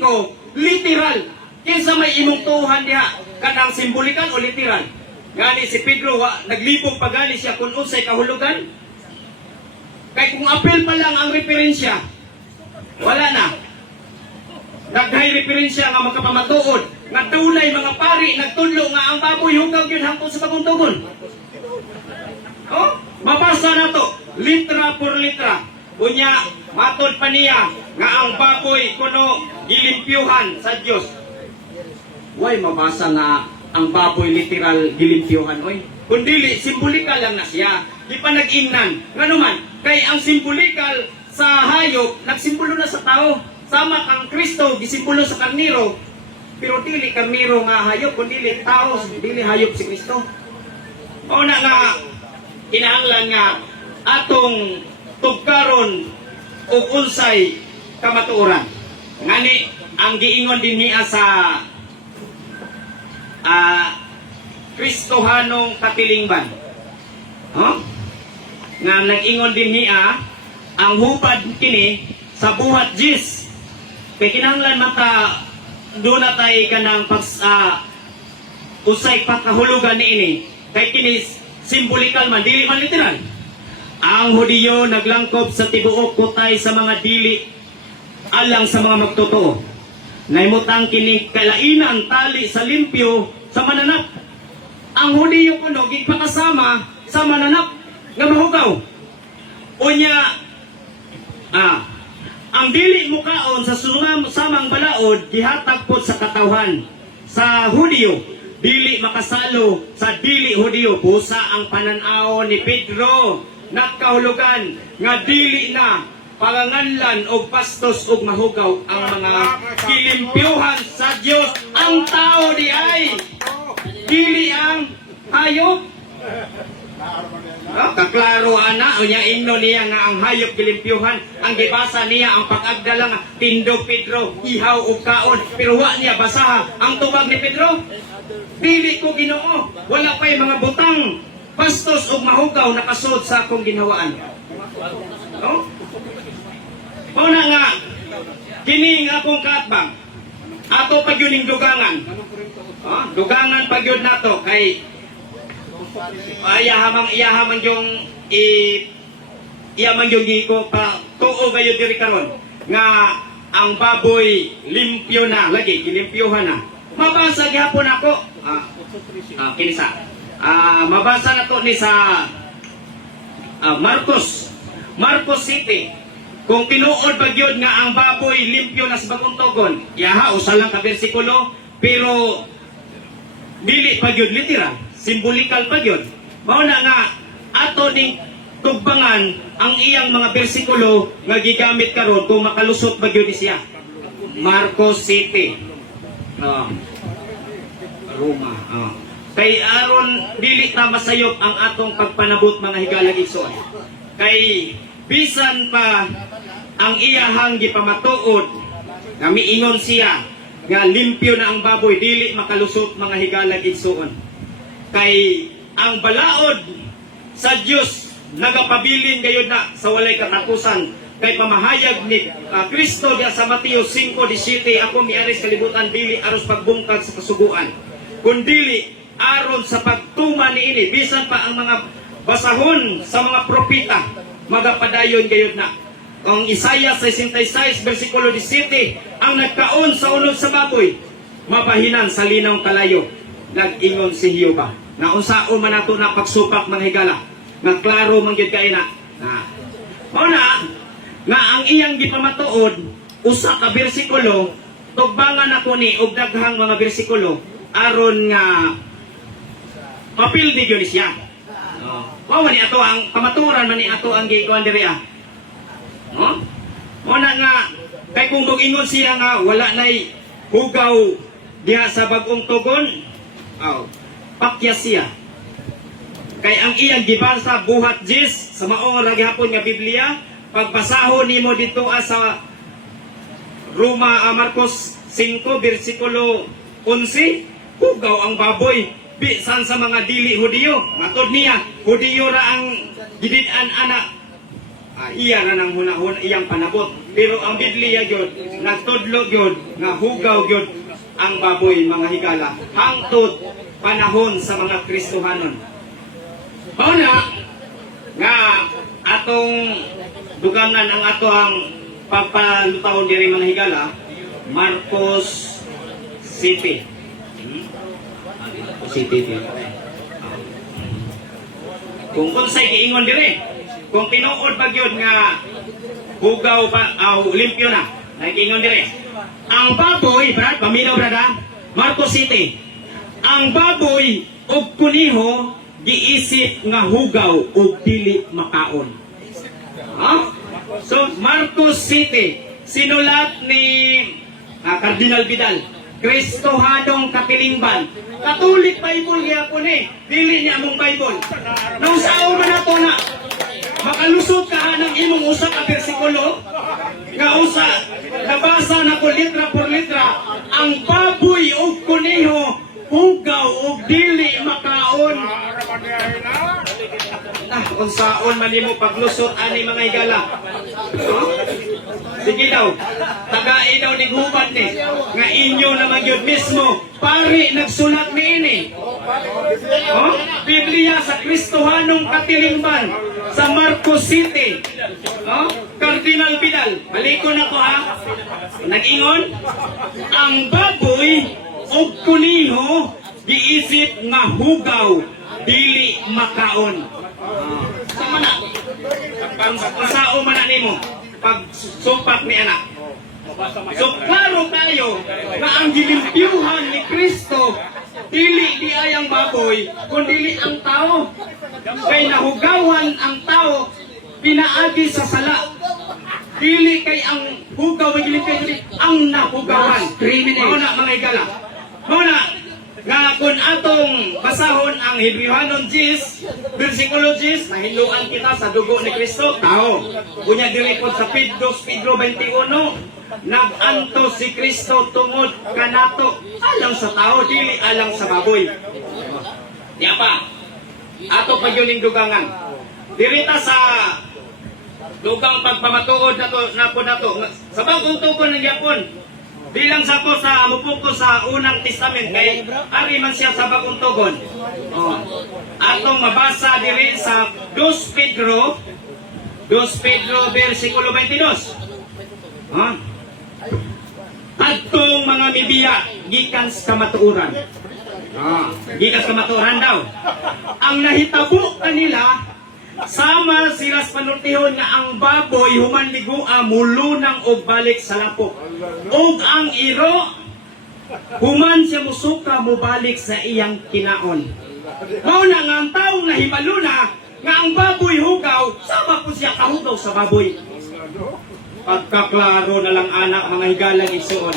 literal kinsa may imong tuhan diha kanang simbolikal o literal gani si Pedro naglibog pagani siya kun unsay kahulugan kay kung apel pa lang ang referensya wala na naghay referensya nga makapamatuod nga dunay mga pari nagtudlo nga ang baboy hugaw gyud hangtod sa bagong tugon. Oh, mabasa na to, litra por litra. Unya, matod pa niya nga ang baboy kuno gilimpyuhan sa Dios. Way mabasa nga ang baboy literal gilimpyuhan oy. Kundili simbolikal lang na siya. Di pa nag-ingnan. Nganuman, kay ang simbolikal sa hayop nagsimbolo na sa tao. Sama kang Kristo gisimbolo sa karniro. Pero dili karniro nga hayop kundi tao, dili hayop si Kristo. O na nga kinahanglan nga atong tugkaron o unsay kamatuoran. Ngani ang giingon dinhi sa Kristohanong katilingban. Nga nag-ingon dinhi ang hubad kini sa buhat jis. Kay kinahanglan mata do na tay kanang usay pakahulugan niini. Kay kini simbolikal man, dili man literal. Ang Hudiyo naglangkob sa tibuok kutay sa mga dili alang sa mga magtotoo. Naimutang kini kalaina ang tali sa limpyo sa mananap. Ang Hudiyo kuno gigpakasama sa mananap nga mahugaw. Unya ang dili mukaon sa samang balaod gihatag pod sa katawhan. Sa Hudiyo dili makasalo sa dili Hudiyo. Pusa ang pananaw ni Pedro nakahulugan nga dili na panganganlan og pastos og mahugaw ang mga kilimpyuhan sa Dios. Ang tao di ay dili ang hayop. Kaklaro ana unya ingno niya nga ang hayop gilimpyuhan. Ang gibasa niya ang pag-agdala nga tindog Pedro ihaw og kaon pero wa niya basaha ang tubag ni Pedro. Dili ko Ginoo, wala pa'y mga butang, bastos o mahugaw nakasod sa akong ginhawaan. No? Una nga, kining akong kaatbang, ato pag yun yung dugangan. Dugangan pag yun nato kay iyahamang yung iyahamang yung giko pa tuo kayo diri karon nga ang baboy limpyo na lagi gilimpyohan na. Mabasa gyapon ako. Kinisa. Mabasa na to ni sa Marcos City. Kung tinuod ba yun nga ang baboy limpyo na sa bagong tugon, yaha, usa lang ka bersikulo, pero dili pa yun literal, simbolikal pa yun. Mauna nga, ato ning tugbangan ang iyang mga bersikulo nga gigamit karon kung makalusot ba yun siya. Marcos City. Roma. Kay aron dili ta masayop ang atong pagpanabot mga higalag igsoon. Kay bisan pa ang iyahang gipamatuod nga miingon siya nga limpyo na ang baboy dili makalusot mga higalag igsoon. Kay ang balaod sa Dios nagapabilin gayud na sa walay katapusan kay pamahayag ni Kristo diya sa Mateo 5:17 ako miaris kalibutan dili aros pagbungkag sa kasuguan kundi aron sa pagtuma niini bisan pa ang mga basahon sa mga propeta magapadayon gayud na. Ang Isaiah 66 versikulo 17 ang nagkaon sa unod sa baboy mabahinan sa linaw kalayo nag-ingon si Jehova na unsaon man nato na pagsupak mga higala nga klaro man gyud kay na. Mao na nga ang iyang gipamatuod usa ka bersikulo tugbangan ako ni og daghang mga bersikulo aron nga mapildi gyud siya. Mao man ni ato ang pamaturan man ni ato ang gikuan diri Mo na nga kay kung ingon siya nga wala nay hugaw diha sa bagong tugon. Pakya siya. Kay ang iyang gibasa buhat jis sa maong ra gihapon nga Biblia pagbasahon nimo dito sa Marcos 5 bersikulo 11 hugaw ang baboy bisan sa mga dili Hudiyo. Matod niya, Hudiyo ra ang gidid-an anak. Iya na nang hunahon iyang panabot. Pero ang Biblia gyud nagtudlo gyud nga hugaw gyud ang baboy mga higala hangtod panahon sa mga Kristohanon. Mao na nga atong dugangan ang ato ang pagpalutahon diri mga higala Marcos City. Kung unsay giingon dire, kung tinuod ba gyud nga hugaw ba limpyo na, giingon dire. Ang baboy, brad, paminaw brada, Marcos City. Ang baboy ug kuniho giisip nga hugaw ug dili makaon. So Marcos City, sinulat ni Cardinal Vidal, Kristohanong Katilingban. Catholic Bible gyapon dili niya among Bible. Nung sao man nato na makalusot ka ng imong usa ka bersikulo nga usa nabasa na ko litra por litra ang baboy ug kuniho hugaw ug dili makaon. Unsaon man nimo paglusot ani mga higala. Sige daw, tagay daw ni hubad ni nga inyo naman yun mismo pari nagsulat niini. Biblia sa Kristohanong Katilingban sa Marcos City. Cardinal Vidal, balikon ako nag-ingon, ang baboy o kuniho giisip nga hugaw dili makaon. Sama na. Sao man nimo pag sumpak ni anak. So klaro tayo na ang gilimpyuhan ni Kristo dili di ayang baboy kundi ang tao. Kay nahugawan ang tao pinaagi sa sala. Dili kay ang hugaw ang nahugawan. Mao na mga higala. Mao na nga kung atong basahon ang Hebrewanon 10 versikulo 10 nahiluan kita sa dugo ni Kristo tao. Kunya diri pod sa Pedro 21 nag-anto si Kristo tungod kanato alang sa tao dili alang sa baboy. Diya pa ato pa yun yung dugangan dirita sa dugang pagpamatuod na po sa bagong tugon ng Yapon Bilang sa ko sa mupok ko sa unang testament kay ari man siya sa bagong tugon. Oh. Atong mabasa diri sa 2 Pedro versikulo 22. Ha? Adtong mga mibiya gikan sa kamatuoran. Gikan sa kamatuoran daw. Ang nahitabo kanila sama sila sa panultihon nga ang baboy human ligua mulunang og balik sa lapok. Og ang iro human siya musuka mo balik sa iyang kinaon. Mao na nga ang taong nahibalo na nga ang baboy hugaw, sama po siya kahugaw sa baboy. Pagkaklaro na lang anak mga higalang igsuon.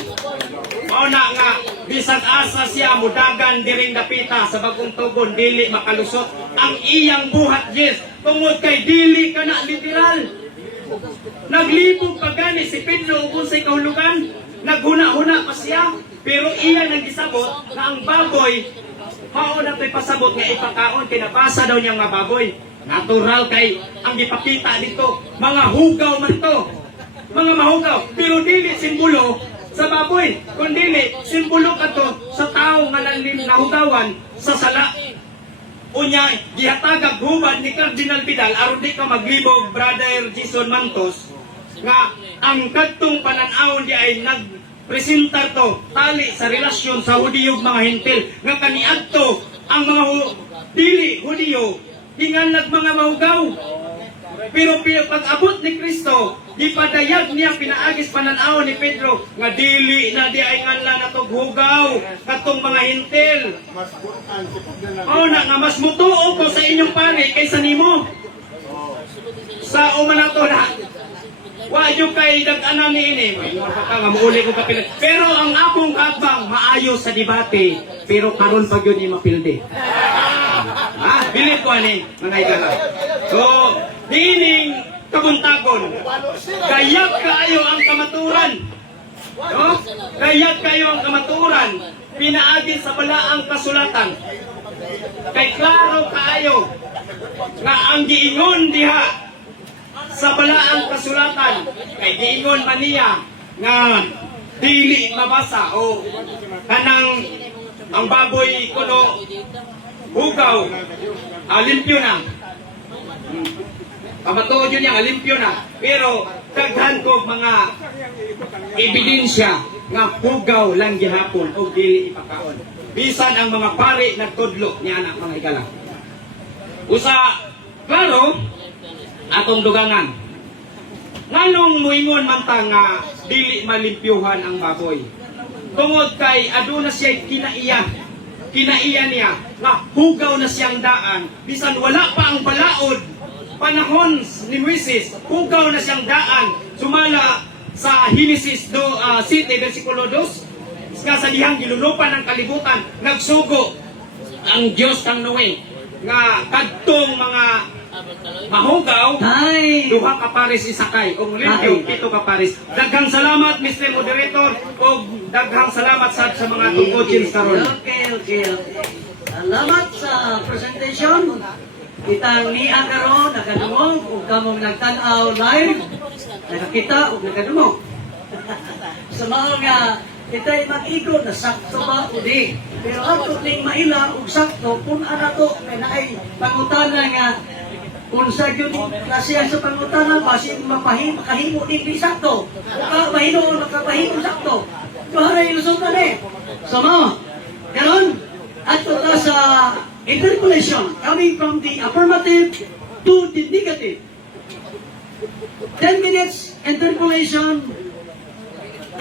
Mao na nga bisag asa siya mudagan diring dapita sa bagong tugon dili makalusot ang iyang buhat yes tungod kay dili kana literal. Naglibog pa gani si Pedro ug unsay kahulugan, naghuna-huna pa siya pero iya nang gisabot na ang baboy mao na to'y pasabot nga ipakaon kinabasa daw niyang mga baboy. Natural kay ang gipakita dito mga hugaw man to. Mga mahugaw pero dili simbolo sa baboy, kundi simbolo kato sa tao nga nahugawan sa sala. Unya, gihatagag hubad ni Cardinal Vidal aron di ka maglibog, Brother Jason Mantos, nga ang kadtong panan-awon di ay nagpresentar to tali sa relasyon sa Hudiyo ug mga Hentil nga kaniadto ang mga dili Hudiyo hinganlag mga mahugaw. Pero pag-abot ni Kristo, di padayag niya pinaagis pananaw ni Pedro nga dili na di ay nganlan natog hugaw katong mga Hentil. Na nga mas mutuo ko sa inyong pare kaysa nimo. Sa umanato na wa yung kay dag-ana ni ini. Nga mauli ko kapila. Pero ang akong kabang maayo sa debate, pero karon pag yun mapildi. Bilip ko ani mga igala. So, dining kabuntagon, kayak kayo ang kamaturan. No? Kayak kayo ang kamaturan, pinaagin sa balaang kasulatan. Kay klaro kayo nga ang giingon diha sa balaang kasulatan, kay giingon man niya nga dili mabasa o kanang ang baboy kuno hugaw, limpyo na. Pamatuod yun yung limpyo na. Pero daghan ko mga ebidensya nga hugaw lang gihapon o dili ipakaon. Bisan ang mga pari nagtudlo ni anak mga igala. Usa, klaro, atong dugangan. Nganong muingon man ta nga dili malimpyuhan ang baboy. Tungod kay aduna siya kinaiya niya nga hugaw na siyang daan bisan wala pa ang balaod panahon ni Moises, hugaw na siyang daan sumala sa Genesis 7 versikulo 2 sa dihang gilulupan ng kalibutan nagsugo ang Diyos ng Noe nga kadtong mga mahugaw duha ka pares isakay o limpyo pito ka pares. Daghang salamat Mr. Moderator o daghang salamat sa mga tungkochins karon. Okay. Salamat sa presentation. Kitang niya karon nakadungog ug kamong nagtan-aw live nakakita ug nakadungog. Sa mao nga kita'y mag-igo na sakto ba o di. Pero ato ning maila ug sakto kung ana to kay naay pangutana nga kung sa yun klase sa pangutana basin makahimo din di sakto. Makapahimo sakto. Kuharay lusutan So mao karon ato ta sa interpolation coming from the affirmative to the negative. 10 minutes interpolation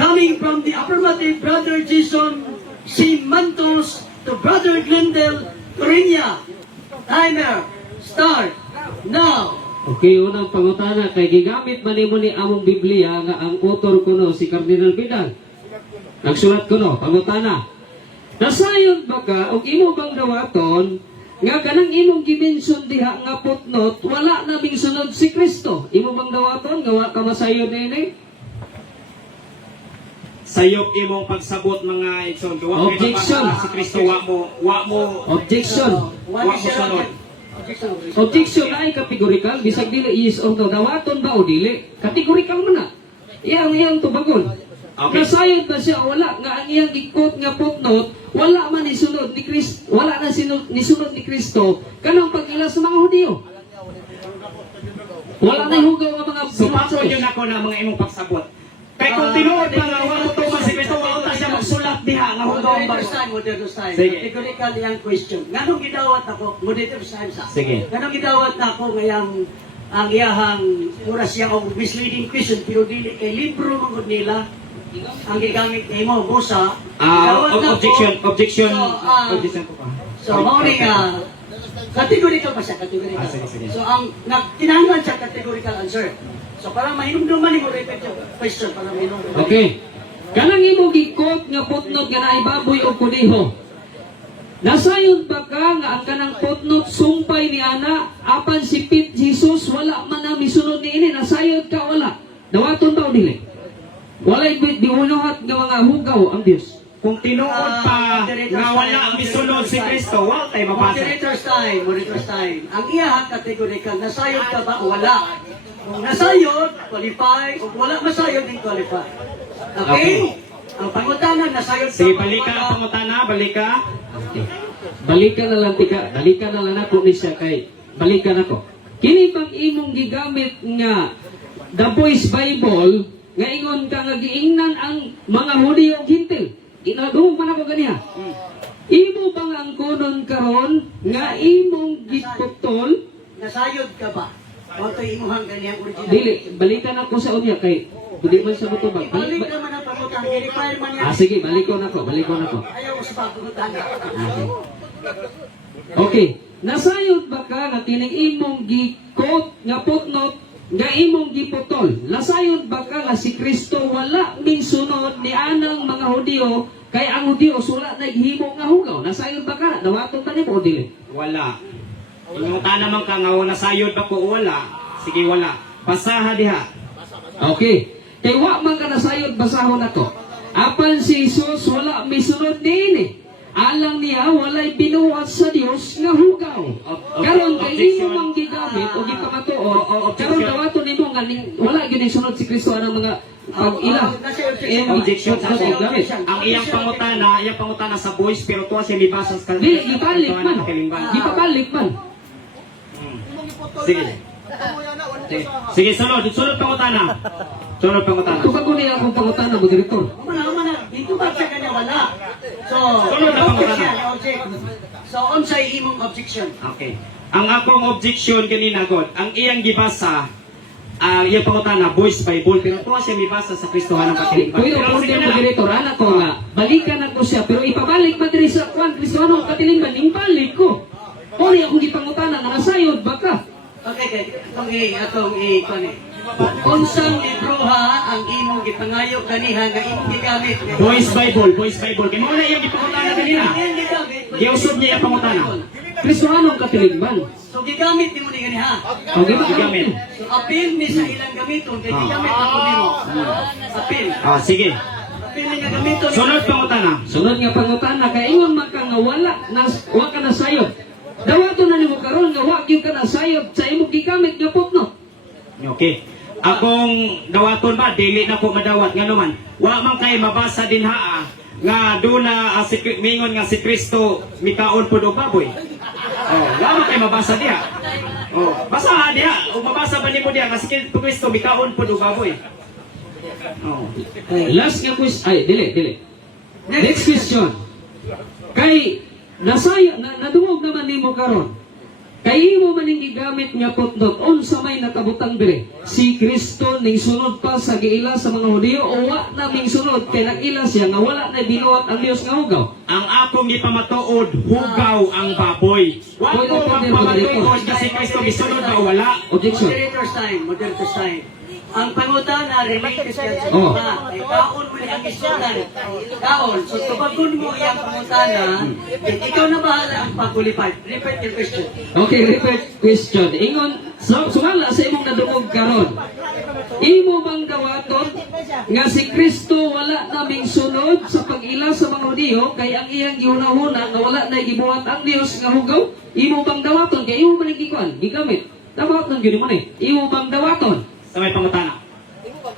coming from the affirmative, Brother Jason C. Mantos to Brother Glendale Torinya. Timer, start now. Okay, unang pangutana kay gigamit man nimo ni among Biblia nga ang author kuno si Cardinal Vidal. Nagsulat kuno pangutana. Nasayon ba ka og imo bang dawaton nga kanang imong gimension diha nga footnote wala naming sunod si Kristo? Imo bang dawaton nga wa ka masayon nini? Sayop imong pagsabot mga igsoon. Objection. Si Kristo wa mo Objection. wa mo sunod. Objection ay kategorikal bisag dili yes or no dawaton ba o dili? Kategorikal man na. Iyang tubagon. Okay. Nasayod ba siya? Wala. Nga ang iyang gikot nga putnot, wala man nisunod ni Kristo, wala na nisunod ni Kristo, kanang pag-ila sa mga Hudiyo. Wala na hugaw nga mga Supasod yun ako na mga imong pagsabot. Kay kung tinuod pa nga, wala tuman si Kristo, wala siya magsulat diha, nga hugaw ang Moderator's bago. time, moderator's time. Sige. Categorical yung question. Nganong gidawat ako, moderator's time sa. Sige. Nganong gidawat ako ngayang ang iyahang oras siya o misleading question pero dili kay libro magud nila ang gigamit nimo busa. Gidawat na ako. Objection So, ko pa. So, mauning categorical pa siya, categorical. Sige. So, ang kinahanglan siya categorical answer. So, parang mahinumduman mo repeat yung question para mahinumduman. Okay. Kanang imo gikot nga putnot nga naay baboy o kuneho. Nasayod ba ka nga ang kanang putnot sumpay ni ana apan si Jesus wala man na misunod niini, nasayod ka wala. Dawaton ba o dili? Walay diunuhat nga mga hugaw ang Dios. Kung tinuod pa nga wala ang misunod si Kristo, wala tayo mabasa. Moderator's time. Ang iyahang categorical, nasayod ka ba o wala? Kung nasayod, qualify. Kung wala masayod, din qualify. Okay? Ang pangutanan, nasayod ka Sige, ba o balik ka wala? ang pangutana, balik ka. Balikan na lang tika, balikan na lang ako ni siya kay balikan ako. Kini pang imong gigamit nga The Voice Bible nga ingon ka nga giingnan ang mga Hudiyo ug Hintil. Inaduhog man ako ganiha. Imo bang ang kunon karon nga imong giputol? Nasayod ka ba? O ito imuhang ganyan original? Dili, balikan ako sa unya kay hindi man sa butubag. Ibalik naman ang pangutang. I-require man yan. Sige, balikon ako. Ayaw ko sa pangutang. Okay. Nasayod ba ka nga kining imong gikot nga putnot nga imong giputol? Nasayod ba ka nga si Kristo wala ming sunod ni anang mga Hudiyo kay ang Hudiyo sula naghimo nga hugaw? Nasayod ba ka? Dawaton ba nimo o dili? Wala. Yung naman ka nga, nasayod ba ko o wala? Sige, wala. Pasaha diha. Okay. Kay wa man ka nasayod basahon nato. Apan si Jesus wala misunod niini. Alang niya walay binuhat sa Dios nga hugaw. Karon kay imo mang gigamit o gipamatuod. Karon dawaton nimo nga wala gyud sunod si Kristo anang mga pag-ila. Objection. Ang iyang pangutana sa voice, pero tuwa siya mibasa sa Di gibalik man. Gipabalik man. Sige. Sige, sunod pangutana. Sunod pangutana. Tukag ko niya akong pangutana mo direktor. Mana. Dito ba siya kanya wala? So, Sunod na pangutana. So, unsay imong objection? Okay. Ang akong objection kanina, God, ang iyang gibasa, iyang pangutana, voice Bible, pero tuwa siya mibasa sa Kristohan ng Katilingban. Kuya, order mo direktor, anak ko nga, balikan ako siya, pero ipabalik pa diri sa kwan, Kristohanong Katilingban, imbalik ko. O niya akong gipangutana, nga nasayod ba ka? Okay. Atong i-kone. Unsang libro ha ang imong gipangayo ganiha nga imong gigamit? Voice Bible. Kaya mo na iyang gipangutana kanina. Iyang gigamit. Giusod niya yung pangutana. Kristohanong Katilingban. So, gigamit nimo ni ganiha. Okay ba? Gigamit. So, apil ni sa ilang gamiton, kay gigamit ako nimo. Apil. Sige. Apil ni nga gamiton. Sunod pangutana. Sunod nga pangutana, kay ingon man ka nga wala ka nasayod. Dawato na nimo karon nga wa gyud ka nasayod sa imong gigamit nga putno. Okay. Akong dawaton ba, dili na ko madawat nga naman. Wa man kay mabasa din haa nga duna mingon nga si Kristo mikaon pud og baboy. Oh, wa man kay mabasa diha. Oh, basa diha. O mabasa ba nimo diha nga si Kristo mikaon pud og baboy. Oh. Last nga question, ay dili. Next question. Kay nadungog naman nimo karon. Kay imo man ning gigamit nga putnot unsa may nakabutang dire? Si Kristo ning sunod pa sa giila sa mga Hudiyo o wa na ming sunod kay nag-ila siya nga wala na binuhat ang Dios nga hugaw. Ang akong gipamatuod, hugaw ang baboy. Wa ko magpamatuod nga si Kristo gisunod ba o wala? Objection. Moderator's time. Ang pangutana related siya sa Oh. iba. Kaon mo ang isudan. Kaon. So, tubagon mo yung pangutana, ikaw na bahala ang pag-qualify. Repeat your question. Okay, repeat question. Ingon, sumala sa imong nadungog karon. Imo bang dawaton nga si Kristo wala naming sunod sa pag-ila sa mga Hudiyo kay ang iyang gihuna-huna nga wala na gibuhat ang Dios nga hugaw? Imo bang dawaton kay imo man gikuan gigamit? Dawaton gyud mo ni. Imo bang dawaton? Sa may pangutana.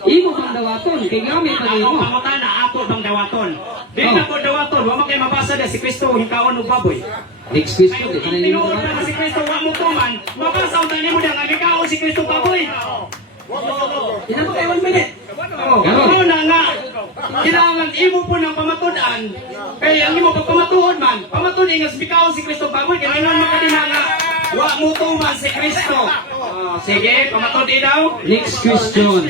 Imo bang dawaton kay gamit pa Ako imo. pangutana, ako bang dawaton? Di Oh. na ko dawaton, wa man kay mabasa na si Kristo hikaon og baboy. Next question di Ang kanay tinuod na si Kristo wa mo tuman, mabasa unta nimo dang ang hikaon si Kristo baboy. Ina mo kay 1 minute. Oh, ano na nga. Kailangan imo po ng pamatud-an. Kaya ang imo pagpamatuod man, pamatud ingas bikaw si Kristo baboy kailangan makadina nga wa mo tuman si Kristo. Oh, sige, pamatud daw. Next question.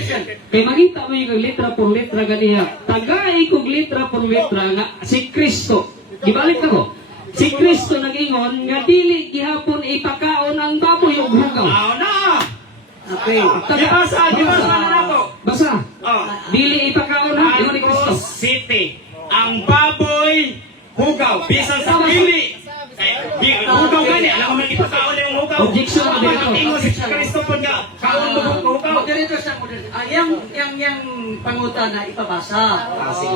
Kay makita mo yung litra por litra ganiya. Tagay kog litra por litra nga si Kristo. Gibalik ako. Si Kristo nag-ingon nga dili gihapon ipakaon ang baboy ug hugaw. Aw na. Okay. Gibasa na nato. Basa. Oh. Dili ipakaon ang ingon ni Kristo. Marcos City. Ang baboy hugaw bisan sa pili. Hugaw gani, alam mo man ipakaon yung hugaw. Objection, moderator. Ingon si Kristo po nga kaon mo hugaw. Moderator sa moderator. Yang pangutan na ipabasa.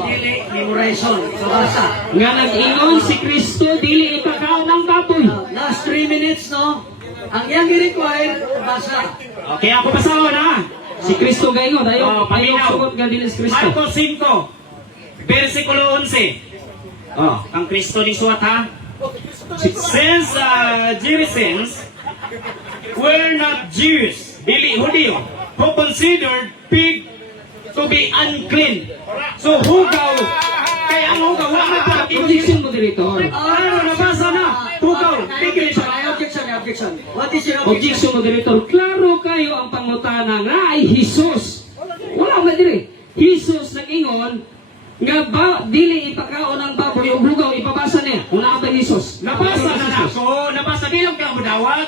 Dili memorization. Ipabasa. Nga nag-ingon si Kristo dili ipakaon ang baboy. Last 3 minutes, no? Ang yang i-require, basa. Okay, ako pasawon ha. Si Kristo gayon Oh, ayaw paminaw. sugot nga dili si Kristo. Marcos 5, versikulo 11. Oh, ang Kristo ni suwat ha. Since Gerasenes were not Jews, dili Hudiyo, who considered pig to be unclean. So hugaw, kaya ang hugaw, wala na Objection, moderator. ano, nabasa na. Hugaw, tigil siya. Objection. What is your objection? Objection, moderator. Klaro kayo ang pangutana nga ay Jesus. Wala ba dire? Jesus nag-ingon nga ba dili ipakaon ang baboy ug hugaw ipabasa niya. Wala ba Jesus? Nabasa na ako, nabasa bilang ka mudawat.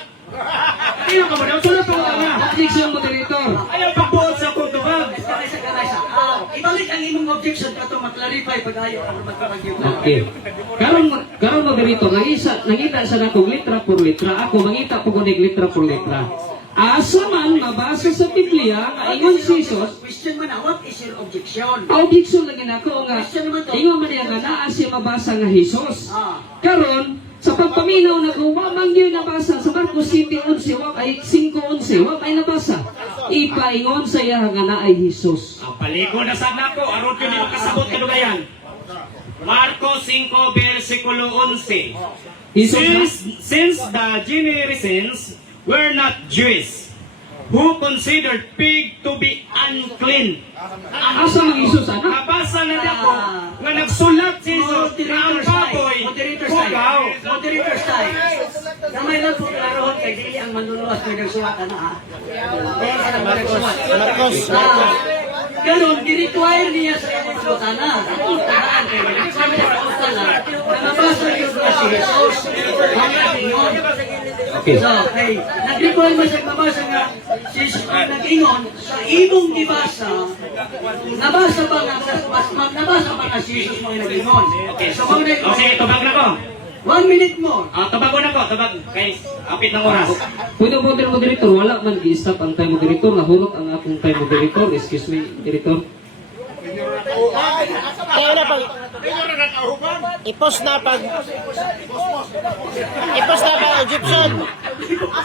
Bilang ka mudawat, sulat ko na. Objection, moderator. Ayaw pagbuot sa kong tubag. Kalaysa. Ibalik ang imong objection kato maklarify pag ayo ang magpapagyo. Okay. Karon moderator, nangita sa nakong litra por litra. Ako mangita po kunig litra por litra. Asa man mabasa sa Biblia nga ingon si Jesus. Question man na, what is your objection? Objection lagi nako nga Question naman to. ingon man niya nga naa siya mabasa nga Jesus. Ah. Karon sa pagpaminaw na kung wa man gyud nabasa sa Marcos 7:11 wa ay 5:11 wa ay nabasa. Ipaingon sa iya nga naa ay Jesus. Ang paligo na sa nako, aron ko di makasabot kadugayan. Marcos 5, versikulo 11. Jesus na? Since the Gerasenes were not Jews, who considered pig to be unclean. Asa ang Jesus ana? Nabasa na ako nga nagsulat si Jesus na ang baboy hugaw. Moderator style. Gamay lang po klarohon kay dili ang manluluwas kay nagsuwat na ha. Kaya ka nang nagsuwat. Marcos. Ganun, di-require niya sa imong sultana. Ang tahaan kay nagsabi sa sultana. Nabasa yung si Jesus. Ang nag-ingon. Okay. So, ay, nag-require mo siya mabasa nga si Jesus ang nag-ingon sa imong ibasa. Nabasa ba nga si Jesus mo yung nag-ingon? Okay, So, kung okay, tubag na ko. 1 minute more. Tubag ko na ko, tubag. Kay apit ng oras. Pwede mo din moderator, wala man gi-stop ang time moderator, nahurot ang akong time moderator. Excuse me, moderator. Kaya na pag i-post na pag Egyptian.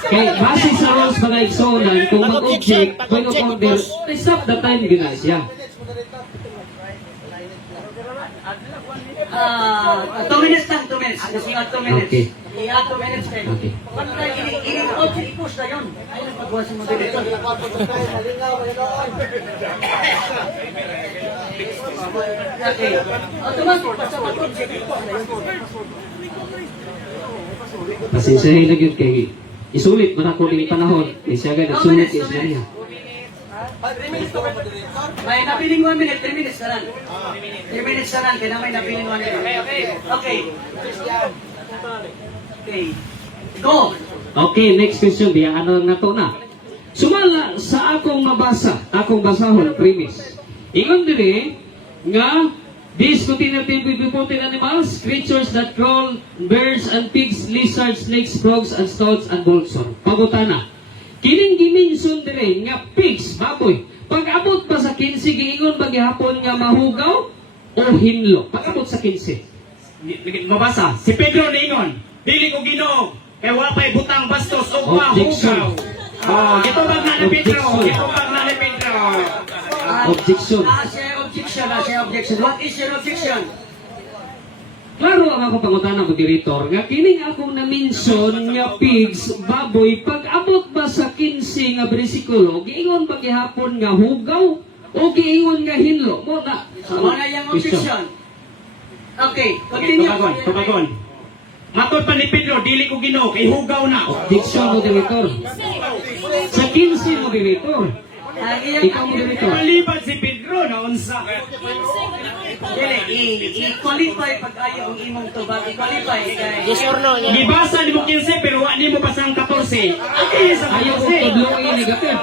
Kay base sa rules mga igsoon kung mag-object, when of order, stop the time guys, yeah. 2 minutes lang, 2 minutes. Kasi nga 2 minutes. Okay. Iya, 2 minutes kayo. Okay. I-post na yun. Ay, nagpagawa sa moderator. Okay. Automatic, basta mag-object, i-post na yun. Pasensyahin lang yun kay isulit man ako ng panahon. Kay siya agad nagsulit kay Ismaria. May napiling 1 minute, 3 minutes na lang. 3 minutes na lang, kaya na may napiling 1 minute. Okay. Okay. Go! Okay, next question. Di ano na to na. Sumala sa akong mabasa, akong basahon, premise. Ingon diri nga these continually reported animals, creatures that crawl, birds and pigs, lizards, snakes, frogs, and stoats, and bolson. Pagutana. Kining giminsun dire nga pigs, baboy. Pag-abot pa sa 15, giingon ba gihapon nga mahugaw o hinlo? Pag-abot sa 15. Mabasa. Si Pedro niingon, dili ko Ginoo, kay wa pay butang bastos o Objection. mahugaw. Oh, gitubag na ni Pedro. Objection. Gitubag na ni Pedro. Objection. Siya objection. What is your objection? Klaro ang ako pangutana, moderator, nga kining akong na-mention nga pigs, baboy, pag abot ba sa 15 nga bersikulo, giingon ba gihapon nga hugaw o giingon nga hinlo? Mo na. Sama na yung objection. Okay, continue. Tubagon. Matod pa ni Pedro, dili ko Ginoo kay hugaw na. Objection, moderator. Sa 15, moderator. Ikaw, moderator. Malibad si Pedro na unsa. I-qualify pag ayaw ang imong tubag. I-qualify. Yes or no? Yeah. Gibasa ni mo 15 pero wa ni mo pasang 14. Adi sa Ayaw ko 14. tudloin negative.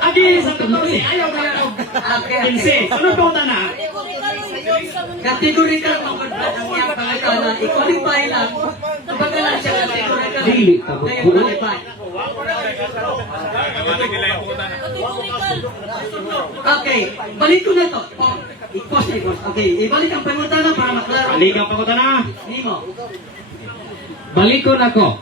Adi sa 14. Ayaw kaya og 15. Sunod ko ta na. Categorical pangkudbad ang iyang pangutana. I-qualify lang. Kapag lang siya categorical. Dili, Kaya qualify. Okay, balik ko na to. I-post. Okay, ibalik ang pangutana para maklaro. Aligaw pa ko ta na. Nimo. Balikon ako.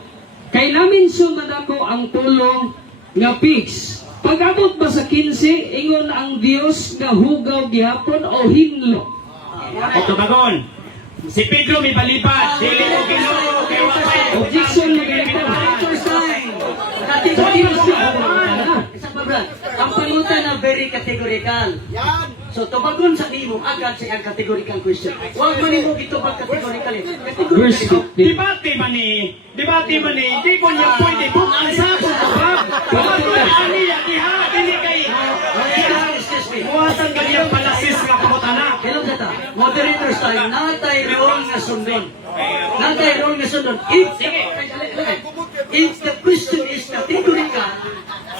Kay namin suman ako ang tulong nga pigs. Pag-abot ba sa 15, ingon ang Dios nga hugaw gihapon o hinlo? O tubagon. Si Pedro may balibad. Dili ko Ginoo kay wa pa. Objection, moderator. Director sign. Sa 15 ako na. Isa pa, Brad. Ang pangutan na very categorical. So, tubagon sa nimo agad sa iyang categorical question. Huwag man nimo itubag categorical eh. Verse Categorical. 15. Debate man ni. Di ko niya pwede bukal sa ako. Tubagon ani ya diha dili kay. Excuse me. Buwasan ka niya palasis nga pangutana. Hello, Tata. Moderator style. Natay role nga sundon. Natay role nga sundon. If the question is categorical,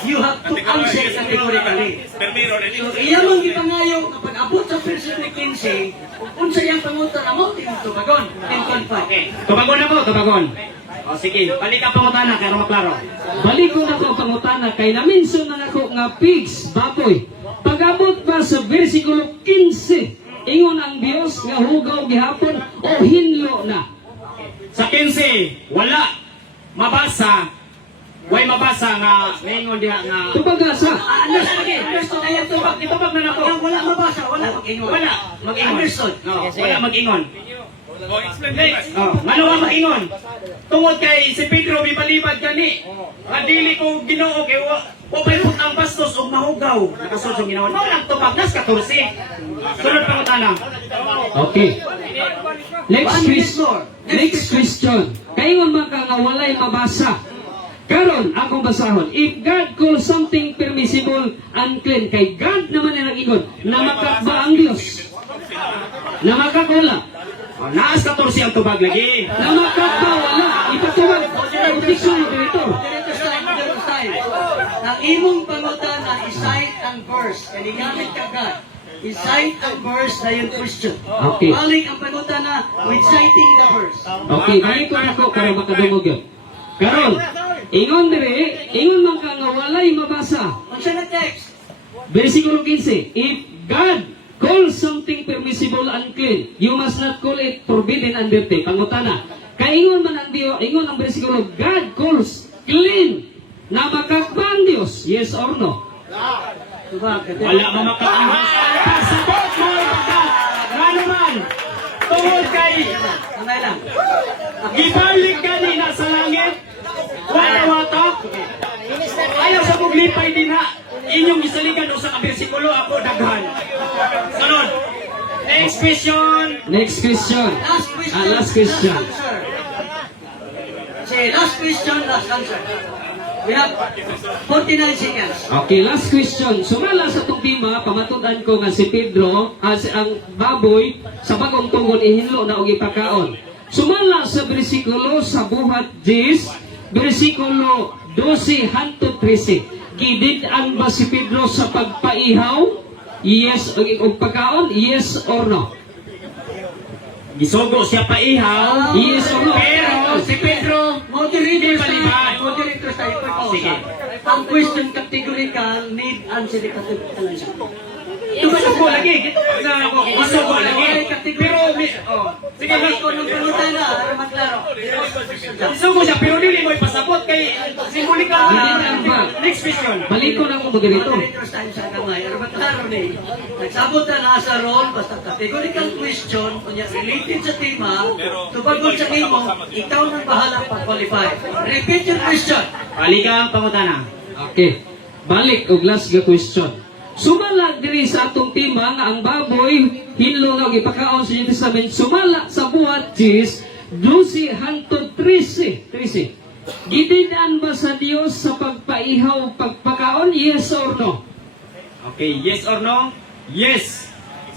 you have to answer categorically. So, iya mong ipangayo kapag abot sa person ni 15, kung sa iyang pangutan na mo, tubagon. Tubagon na po, tubagon. O sige, balik ang pangutana kaya maklaro. Balikon ako pangutana kay naminsun na ako nga pigs, baboy. Pag-abot ba sa versikulo 15, ingon ang Dios nga hugaw gihapon o hinlo na? Sa 15, wala mabasa. Way mabasa nga ngayon diha nga Tupagasa. Understood na yan, tubag. itubag na nako. Wala mabasa, wala mag-ingon. Wala mag-ingon. Understood. No, wala mag-ingon. Ano nga mag-ingon? Tungod kay si Pedro bibalibad gani. Nga dili ko Ginoo kay wa pay ang bastos og mahugaw. Nakasulod ang ginawa. Mao lang tubag nas 14. Sunod pangutana. Okay. Next question. Kaingon man ka nga walay mabasa. Karon akong basahon. If God calls something permissible unclean, kay God naman ang nag-ingon, namakak ba ang Dios? Namakak wala. O, naas 14 ang tubag lagi. Namakak ba wala? Ipatubag. Objection mo dito. Director style. Ang imong pangutana, i-cite ang verse. Kanigamit ka God. I-cite ang verse na yung question. Okay. Balik ang pangutana with citing the verse. Okay, balik ko na ko para makadungog yun. Karon, ingon dire, ingon man ka nga walay mabasa. Kung siya na-text, Versikulo 15, if God calls something permissible unclean, you must not call it forbidden and dirty. Pangutana, kaingon man ang Diyo, ingon ang versikulo, God calls clean, na makakbang Diyos, yes or no? tubag. Wala mamakaanghas. Pasabot mo ibagat. Nga naman. Tungod kay Sandali lang. gibalik gani na sa langit. Wala wata. Ayaw sa muglipay din ha. Inyong isaligan o sa bersikulo ako daghan. Sunod. Next question. Next question. Last question. Last question. Answer. Say, last question, last answer. We have 49 seconds. Okay, last question. Sumala sa itong tema, pamatudan ko nga si Pedro, ang baboy, sa bagong tungkol ihinlo na og ipakaon. Sumala sa bersikulo sa buhat 10, bersikulo 12 hangtod 13. Gidid-an ba si Pedro sa pagpaihaw? Yes, o pagkaon? Yes or no? Gisugo siya pa ihaw. Yes or no? Pero si Pedro Moderator balibad. style. Moderator style. Sige. Ang question categorical need answer the categorical answer. Gusto ko lagi. Gusto ko lagi. Pero, sige, Ko nung pulutan na, para maklaro. gusto ko siya, pero dili mo ipasabot kay simbolikal na. Next question. Balik ko na mo moderator. Moderators time sa kamay. Ano maklaro ni? Nagsabot na na sa role, basta categorical question, kunya related sa tema, tupagod sa imo, ikaw nang bahala pag-qualify. Repeat your question. Balikan pangutana. Okay. Balik og last nga question. Sumala diri sa atong tema nga ang baboy hinlo nga gipakaon sa New Testament sumala sa buhat 10 12 hangtod 13. Gididan ba sa Dios sa pagpaihaw pagpakaon? Yes or no? Okay, yes or no? Yes.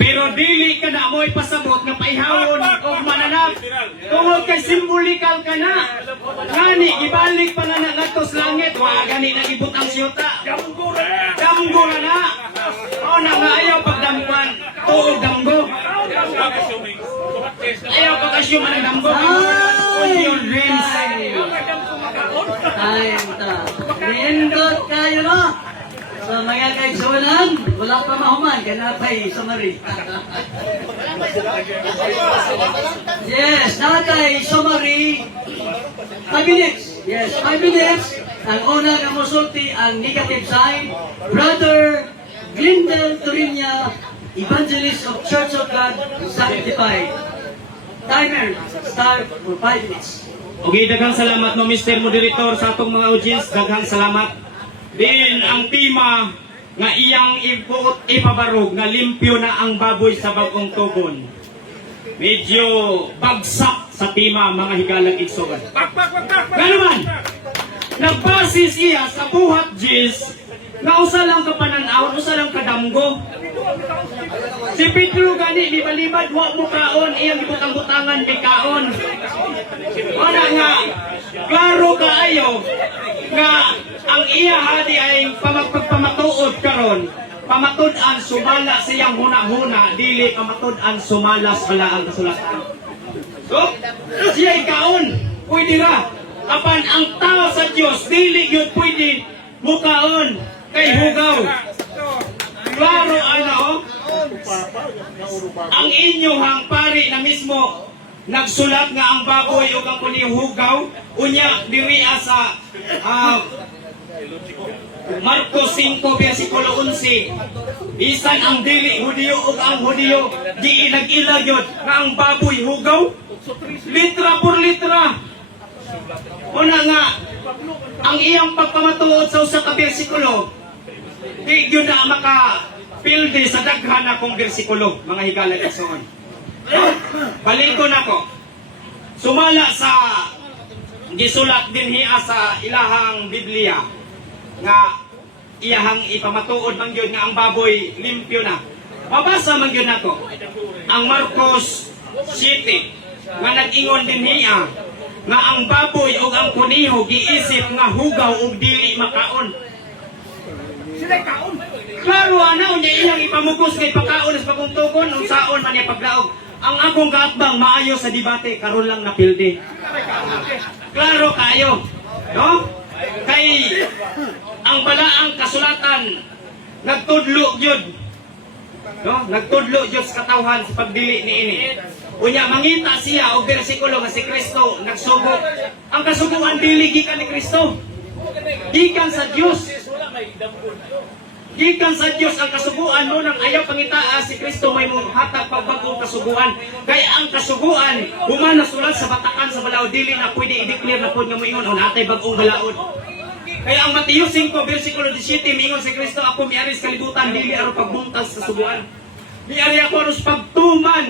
Pero dili ka na mo ipasabot nga paihawon o mananap. Tungod kay simbolikal ka na. Gani, ibalik pa na nagatos langit. Wa gani nagibutang siyota. Damgo na. O na nga ayaw pagdampan. Tuog damgo. Ayaw pag-assume ang damgo. On your dreams. Time ta. Niindot kayo no? So mga kaigsunan, wala pa mahuman, kanapay summary. Yes, nakay summary. 5 minutes. Yes, 5 minutes. Ang una nga musulti ang negative sign. Brother Glendale Turinya, Evangelist of Church of God, Sanctified. Timer, start for 5 minutes. Okay, daghang salamat no Mr. Moderator sa atong mga audience. Daghang salamat. Din ang tema nga iyang ipabarog nga limpyo na ang baboy sa bagong tugon. Medyo bagsak sa tema mga higalang igsoon. Ganuman, nagbasis iya sa buhat Jis nga usa lang kapananaw, usa lang kadamgo. Si Pedro gani libalibad wa mo kaon iyang gibutang-butangan may kaon. Wala nga klaro kaayo nga ang iya hadi ay pamatuod karon. Pamatud-an sumala siyang huna-huna dili pamatud-an sumalas bala ang kasulatan. So, siya ikaon pwede ra. Apan ang tao sa Dios dili gyud pwede mukaon kay hugaw. Klaro ano? Ang inyong pari na mismo nagsulat nga ang baboy o ang hugaw unya diri sa Marcos 5 versikulo 11. Bisan ang dili Hudiyo ug ang Hudiyo giilag-ilag yun nga ang baboy hugaw litra por litra. Una nga ang iyang pagpamatuod sa usa ka bersikulo di yun na makapilde sa daghan akong bersikulo mga higala igsoon. Balik ko na ko. Sumala sa gisulat din hiya sa ilahang Biblia nga iyahang ipamatuod man gyud nga ang baboy limpyo na. Mabasa man gyud nako ang Marcos 7 nga nag-ingon din hiya nga ang baboy ug ang kuniho giisip nga hugaw ug dili makaon. Sila kaon. Klaro ana unya iyang ipamugos kay pagkaon sa pagungtugon unsaon man iya paglaog. Ang akong kaatbang maayo sa debate karon lang napildi. Klaro kayo, no? Kay ang balaang kasulatan nagtudlo gyud. No? Nagtudlo gyud sa katawhan sa pagdili niini. Unya mangita siya og bersikulo nga si Kristo nagsugo. Ang kasuguan dili gikan ni Kristo. Gikan sa Dios. Gikan sa Dios ang kasuguan mo nang ayaw pangitaa si Kristo may hatag pagbagong kasuguan. Kaya ang kasuguan human nasulat sa batakan sa balaod dili na pwede i-declare na pod nga moingon o natay bagong balaod. Kaya ang Mateo 5 versikulo 17 miingon si Kristo ako miari sa kalibutan dili aron pagbuntas sa suguan. Miari ako aron sa pagtuman.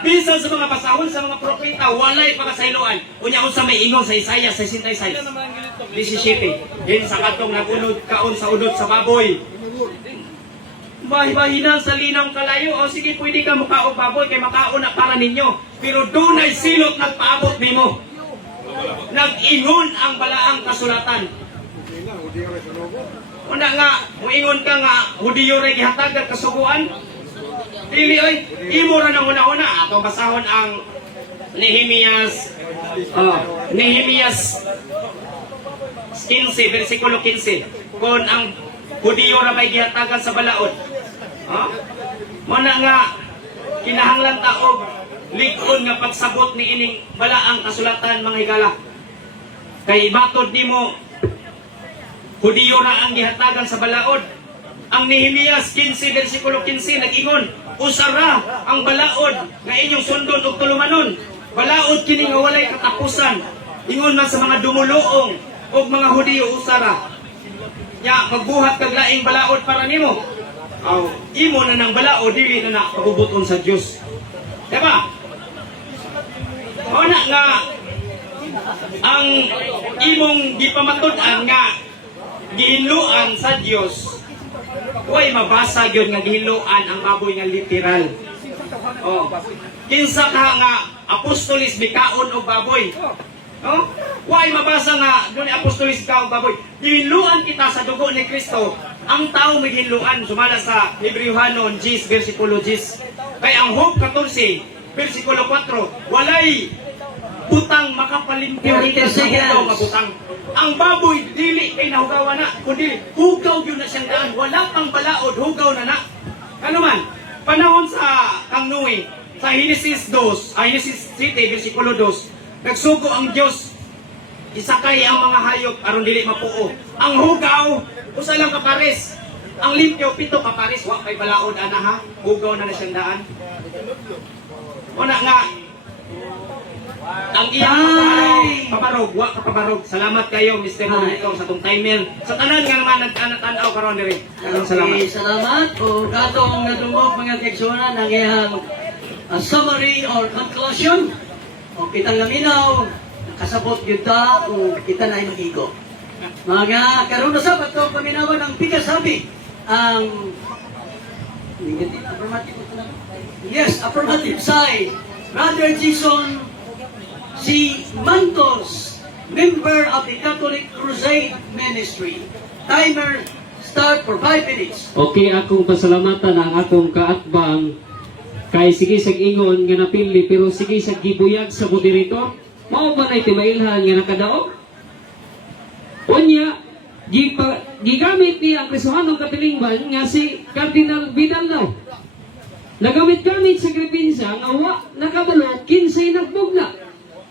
Bisan sa mga basahon sa mga propeta walay pagkasayloan. Unya unsa may ingon sa Isaiah 66. 17. Din sa katong nagunod kaon sa udod sa baboy. Bahibahinan sa linang kalayo. O sige, pwede ka mukaog baboy kay makaon na para ninyo. Pero dunay silot nagpaabot nimo. Nag-ingon ang balaang kasulatan. Una nga, muingon ka nga, Hudiyo rin gihatagan kasuguan. Dili oy, imo ra nang una-una. Ato basahon ang Nehemias 15, versikulo 15. Kung ang Hudiyo ra may gihatagan sa balaod. Mana nga kinahanglan ta og lig-on nga pagsabot ni ining balaang kasulatan mga higala. Kay matod nimo Hudiyo na ang gihatagan sa balaod. Ang Nehemias 15 versikulo 15 nag-ingon, usara ang balaod nga inyong sundon ug tulumanon. Balaod kini nga walay katapusan. Ingon man sa mga dumuluong ug mga Hudiyo usara. Nya magbuhat kag laing balaod para nimo. Aw, imo na nang balaod dili na pagubuton sa Dios. Diba? Ona nga ang imong gipamatud-an nga gihinluan sa Dios. Way mabasa gyud nga gihinluan ang baboy nga literal. Oh. Kinsa ka nga apostolis bikaon og baboy. Oh? Way mabasa nga dun apostolis ka og baboy. Gihinluan kita sa dugo ni Kristo. Ang tao may hinluan sumala sa Hebrewhanon 10 versikulo 10. Kay ang Job 14 versikulo 4, walay butang makapalimpyo ito sa hugaw nga butang. Ang baboy dili kay nahugawan na, kundi hugaw yun na siyang daan. Wala pang balaod, hugaw na na. Ano man, panahon sa Kang Noe, sa Genesis 2, Genesis City, versikulo 2, nagsugo ang Diyos, isakay ang mga hayop aron dili mapuo. Ang hugaw, usa lang kapares. Ang limpyo, 7 kapares. Wa kay balaod ana ha, hugaw na na siyang daan. Una nga, ang iyang pabarog, wa ka pabarog. Salamat kayo, Mr. Monitor, sa itong timer. Sa tanan nga naman, nagtanat-tanaw karon diri. Salamat. Okay, salamat po katong nadungog mga keksyonan ng iyang summary or conclusion. O kitang gaminaw, kasabot yun ta o kita na ay magigo. Mga karoon na sa batong paminawan ng pikasabi ang affirmative side. Brother Jason C. Mantos, member of the Catholic Crusade Ministry. Timer start for 5 minutes. Okay, akong pasalamatan ang akong kaatbang kay sige sag ingon nga napili pero sige sag gibuyag sa moderator. Mao ba nay timailhan nga nakadaog? Unya, gigamit ni ang Kristohanong Katilingban nga si Cardinal Vidal daw. Nagamit-gamit sa Gripinsa nga wa nakabalo kinsay nagbugna.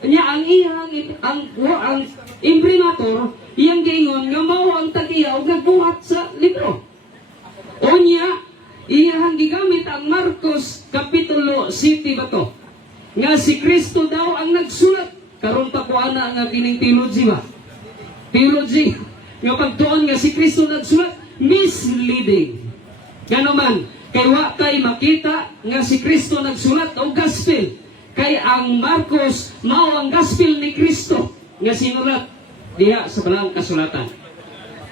Nya ang ang imprimator iyang giingon nga mao ang tagiya og nagbuhat sa libro. Unya iyang gigamit ang Marcos kapitulo 7 bato. Nga si Kristo daw ang nagsulat karon pa ko ana nga kining theology ba. Theology nga pagtuon nga si Kristo nagsulat misleading. Gano man kay wa kay makita nga si Kristo nagsulat og gospel. Kay ang Marcos mao ang gospel ni Kristo nga sinulat diha sa balaang kasulatan.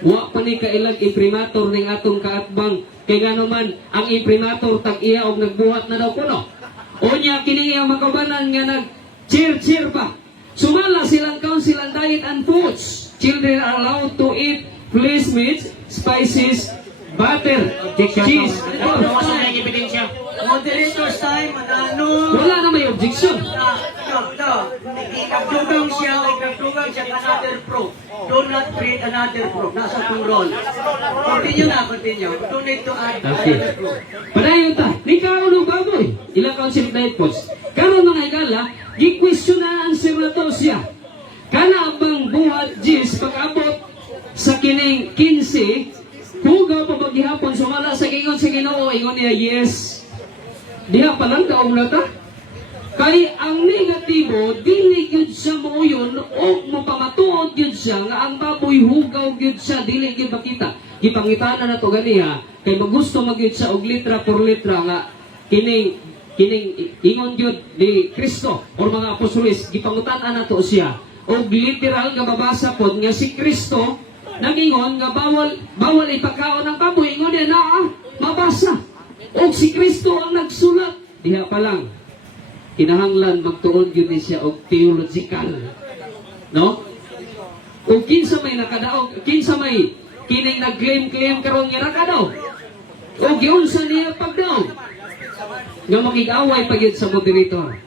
Wa pa ni kailag imprimator ning atong kaatbang kay ngano man ang imprimator tag iya og nagbuhat na daw kuno. Unya kini ang makabanan nga nag cheer pa. Sumala silang council on diet and foods. Children are allowed to eat flesh meat, spices, butter, cheese. Moderator's time, ano? Wala na may objection. Nagdugang siya o nagdugang siya another proof. Do not create another proof. Nasa itong role. Continue. Don't need to add Okay. another proof. Padayon ta, di ka unong baboy. Ilang council diet foods. Karon mga igala, gi-question na ang to siya. Kana bang buhat Jis pag-abot sa kining 15, hugaw pa maghihapon sumala sa ingon sa Ginoo, ingon niya yes. Diha pa lang kaong nata. Kay ang negatibo, dili gyud siya muuyon o mapamatuod gyud siya nga ang baboy hugaw gyud siya, dili gyud makita. Gipangitanan na to ganiha, kay magusto magyud siya og litra por litra nga kining ingon gyud ni Kristo or mga apostoles, gipangutan-an nato siya. Og literal nga mabasa pod nga si Kristo nagingon nga bawal ipakaon ang baboy, ingon niya na mabasa. Og si Kristo ang nagsulat. Diha pa lang, kinahanglan magtuon yun siya og theological. No? Kung kinsa may nakadaog, kinsa may kining nag-claim karon nga nakadaog. O giunsa niya pagdaog. Nga makig-away pa gyud sa moderator.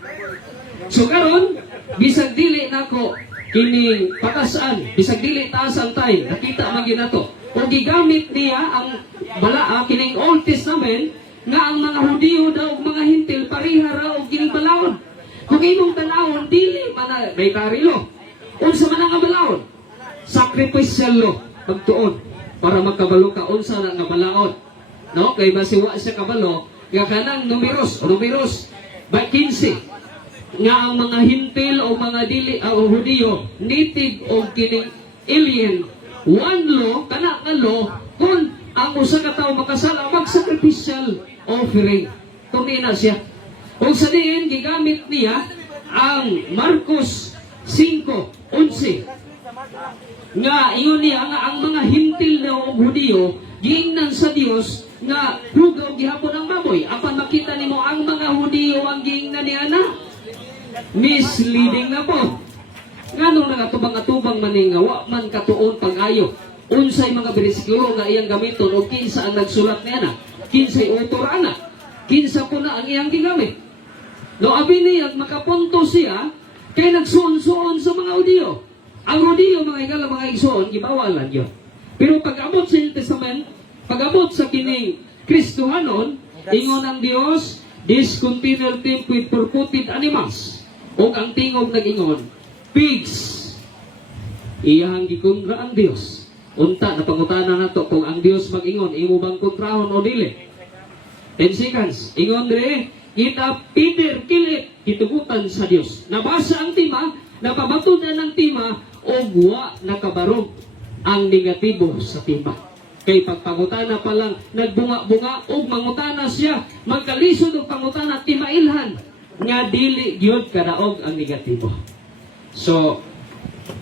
So karon, bisag dili nako kining patasan, bisag dili taas ang time, nakita man gyud nato. O gigamit niya ang balaa kining Old Testament nga ang mga Hudiyo daw ug mga Hintil pareha ra og kining balawon. Kung imong tanawon dili man na raytarilo. Unsa man ang balawon? Sacrificial law pagtuon para magkabalo ka unsa na nga balaod. No, kay basiwa siya kabalo nga kanang numeros by 15 nga ang mga Hintil o mga dili o Hudiyo native o kining alien one law kana nga law kung ang usa ka tawo makasala mag-sacrificial offering tumina siya. Kung sa diin gigamit niya ang Marcos 5:11 nga ingon niya nga ang mga Hintil daw o Hudiyo giingnan sa Dios nga hugaw gihapon ang baboy. Apan makita nimo ang mga Hudiyo ang giingnan niya na misleading na po. Nganong nagatubang-atubang maning nga wa man katuon pag-ayo. Unsay mga bersikulo nga iyang gamiton o kinsa ang nagsulat niya na? Kinsay author ana? Kinsa po na ang iyang gigamit? No abi niya makapunto siya kay nagsuon-suon sa mga Hudiyo. Ang Hudiyo mga igala mga igsoon gibawalan yun. Pero pag-abot sa New Testament, pag-abot sa kining Kristohanon, ingon ang Dios, discontinued temp with purported animals. O ang tingog nag-ingon, pigs. Iyang gikundra ang Dios. Unta, napangutana na to kung ang Dios mag-ingon, imo bang kontrahon o dili? 10 seconds. Ingon dire, kita Peter kilit, kitugutan sa Dios. Nabasa ang tima, napabatod na ng tima, o wa nakabarog ang negatibo sa tima. Kay pagpangutana pa lang, nagbunga-bunga, o mangutana siya, magkalisod o pangutana, timailhan, nga dili gyud kadaog ang negatibo. So,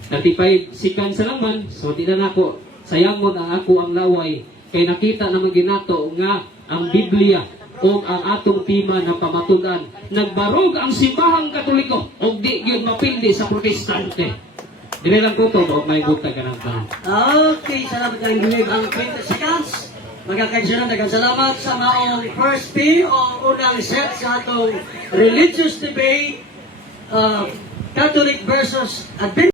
35 seconds sa laman, so di na nako sayangon ang ako ang laway kay nakita naman ginato nga ang Biblia o ang atong tima na pamatudan nagbarog ang simbahang Katoliko o di gyud mapildi sa Protestante. Dire lang ko to og may buta ka ng tanan. Okay, salamat ang ginig ang 20 seconds. Magkakaigsunan, daghang salamat sa maong first P o unang set sa atong religious debate, Catholic versus Adventist.